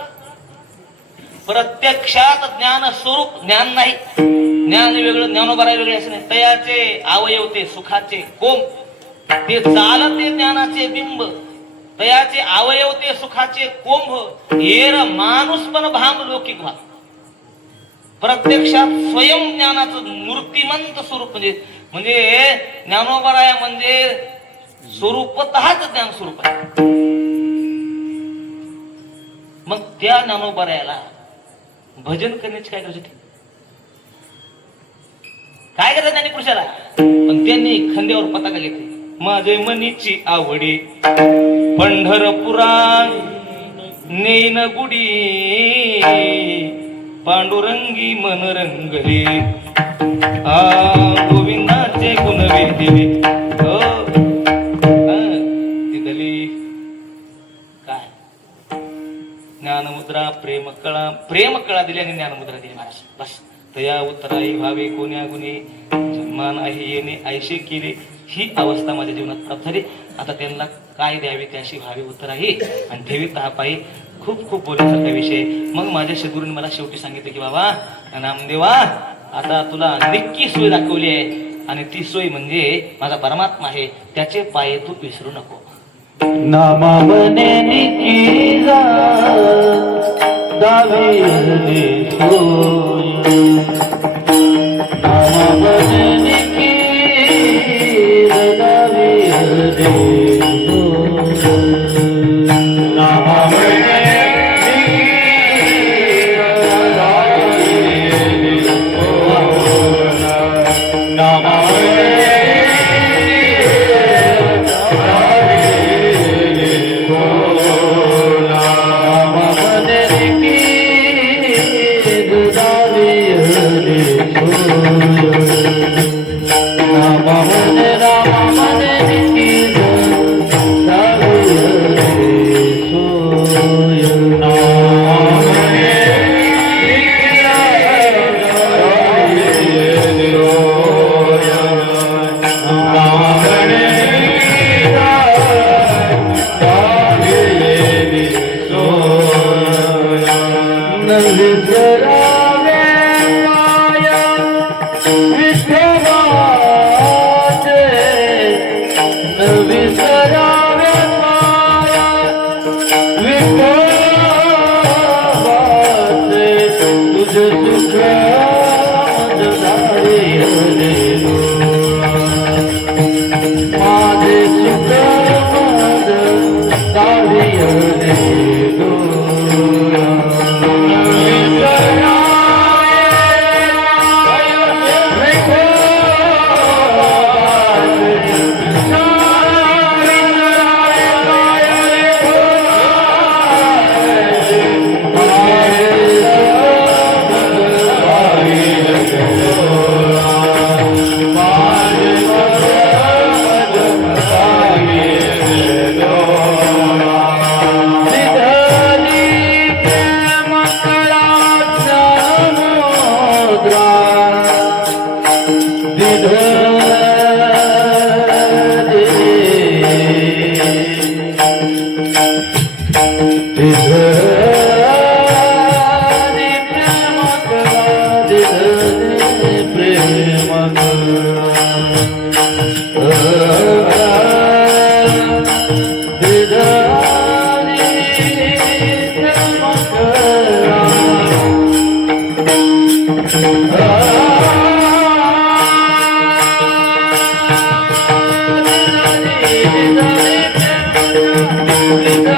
प्रत्यक्षात ज्ञान स्वरूप ज्ञान नाही. ज्ञान वेगळं ज्ञानोबराय वेगळे असं नाही. तयाचे अवयव ते सुखाचे कोंब, ते चालते ज्ञानाचे बिंब. तयाचे अवयव ते सुखाचे कोंभ, येर माणूस पण भाम लौकिक भाव. प्रत्यक्षात स्वयं ज्ञानाचं मूर्तिमंत स्वरूप म्हणजे म्हणजे ज्ञानोबराय म्हणजे स्वरूपतःच ज्ञान स्वरूप आहे. मग त्या ज्ञानोबरायाला भजन करण्याची काय गरज होती? काय करायचं त्यांनी पुरुषाला? पण त्यांनी खांद्यावर पताका घेतली, माझे मनीची आवडी पंढरपुरा नेन गुडी, पांडुरंगी मन रंगले, गोविंदाचे गुण वेदिले. तिथली काय ज्ञानमुद्रा प्रेमकळा दिली आणि ज्ञानमुद्रा दिली महाराज. बस तया उत्तराई भावे कोण्या गुणी, जन्मा नाही येणे ऐशी केले. ही अवस्था माझ्या जीवनात प्राप्त झाली. आता त्यांना काय द्यावे त्याशी भावे उत्तराही आणि ठेवी तापाई. खूप खूप बोलण्यासारखा विषय. मग माझ्या सद्गुरूंनी मला शेवटी सांगितलं की बाबा नामदेवा, आता तुला नक्की सोय दाखवली आहे आणि ती सोय म्हणजे माझा परमात्मा आहे, त्याचे पाय तू विसरू नको. नामावने निकीरा दाविले सोय, नामावने निकीरा दाविले सोय, नामावने निकीरा दाविले सोय, नामावने Thank you.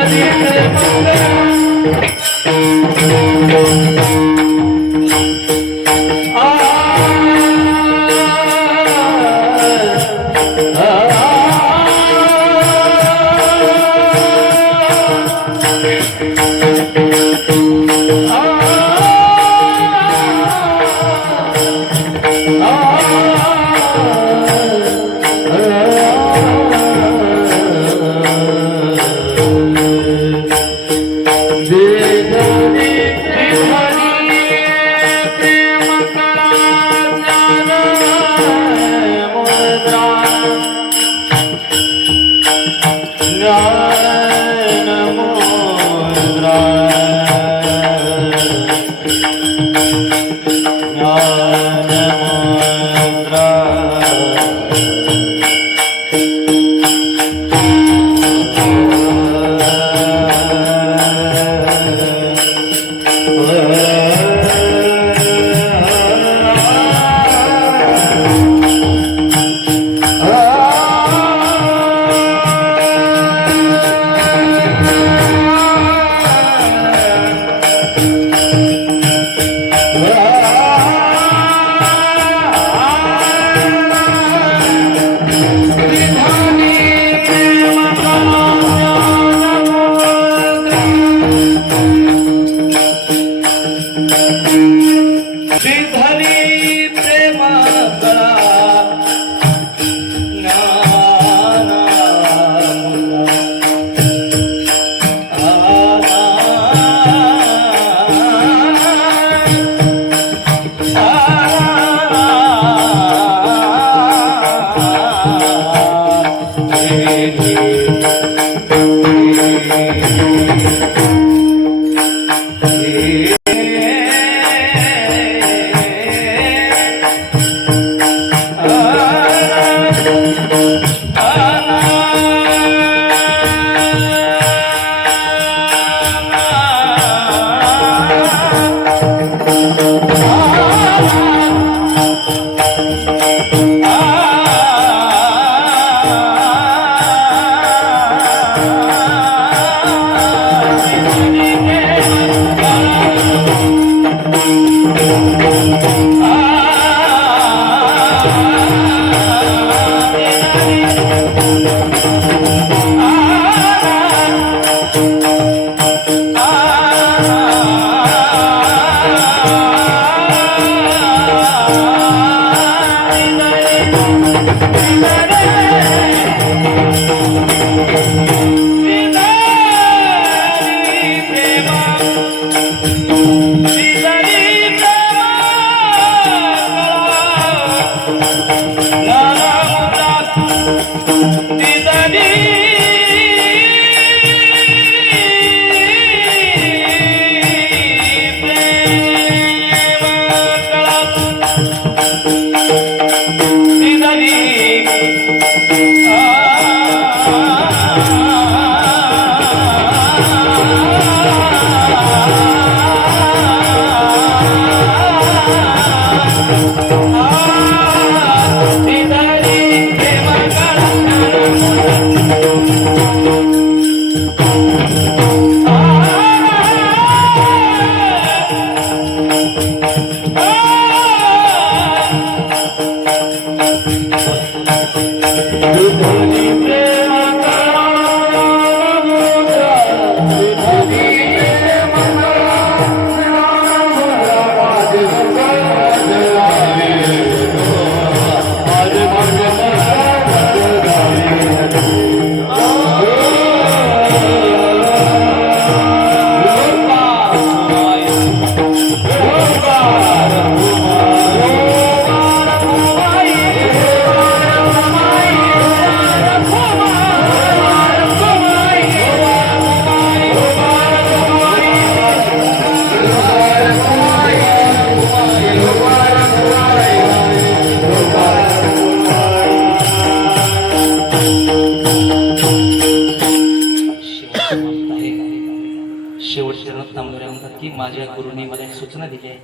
माझ्या गुरुने मला एक सूचना दिली आहे.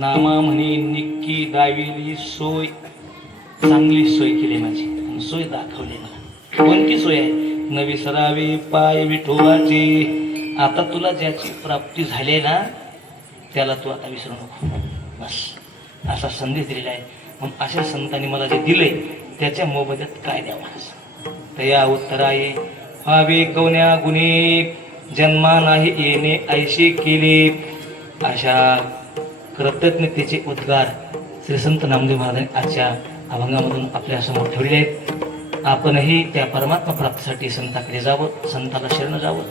नामा म्हणे निक्की दाविली सोय, चांगली सोय केली माझी, सोय दाखवली मला. कोणती सोय आहे? नवी सरावे पाय विठोबाचे. आता तुला ज्याची प्राप्ती झाली आहे ना त्याला तू आता विसरू नको, बस असा संदेश दिलेला आहे. मग अशा संतांनी मला जे दिलंय त्याच्या मोबदल्यात काय द्यावं? तया उत्तराये हवे गौण्या गुणे जन्मा नाही येणे ऐशी केले. अशा कृतज्ञतेचे उद्गार श्री संत नामदेव महाराजांनी आजच्या अभंगामधून आपल्यासमोर ठेवलेले आहेत. आपणही त्या परमात्मा प्राप्तीसाठी संताकडे जावं, संताला शरण जावं,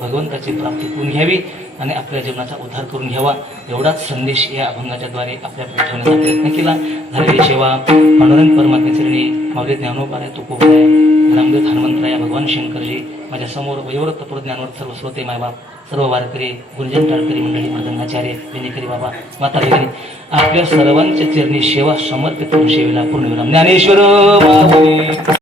भगवंताची प्राप्ती करून घ्यावी आणि आपल्या जीवनाचा उद्धार करून घ्यावा एवढाच संदेश या अभंगाच्याद्वारे आपल्या ठेवण्याचा प्रयत्न केला. झालेली सेवा पांडुरंग परमात्मेश्वरीने माऊली ज्ञानोबाराय तुकोबाराय रामदेव हनुमंतराय भगवान शंकरजी माझ्या समोर वयोवर तत्पर ज्ञानवर सर्व श्रोते मायबाप सर्व वारकरी गुरुजन टाळकरी मंडळी मृदंगाचार्य विनेकरी बाबा माता भगिनी आपल्या सर्वांच्या चरणी सेवा समर्पित करून सेवेला पूर्णविराम. ज्ञानेश्वर माऊली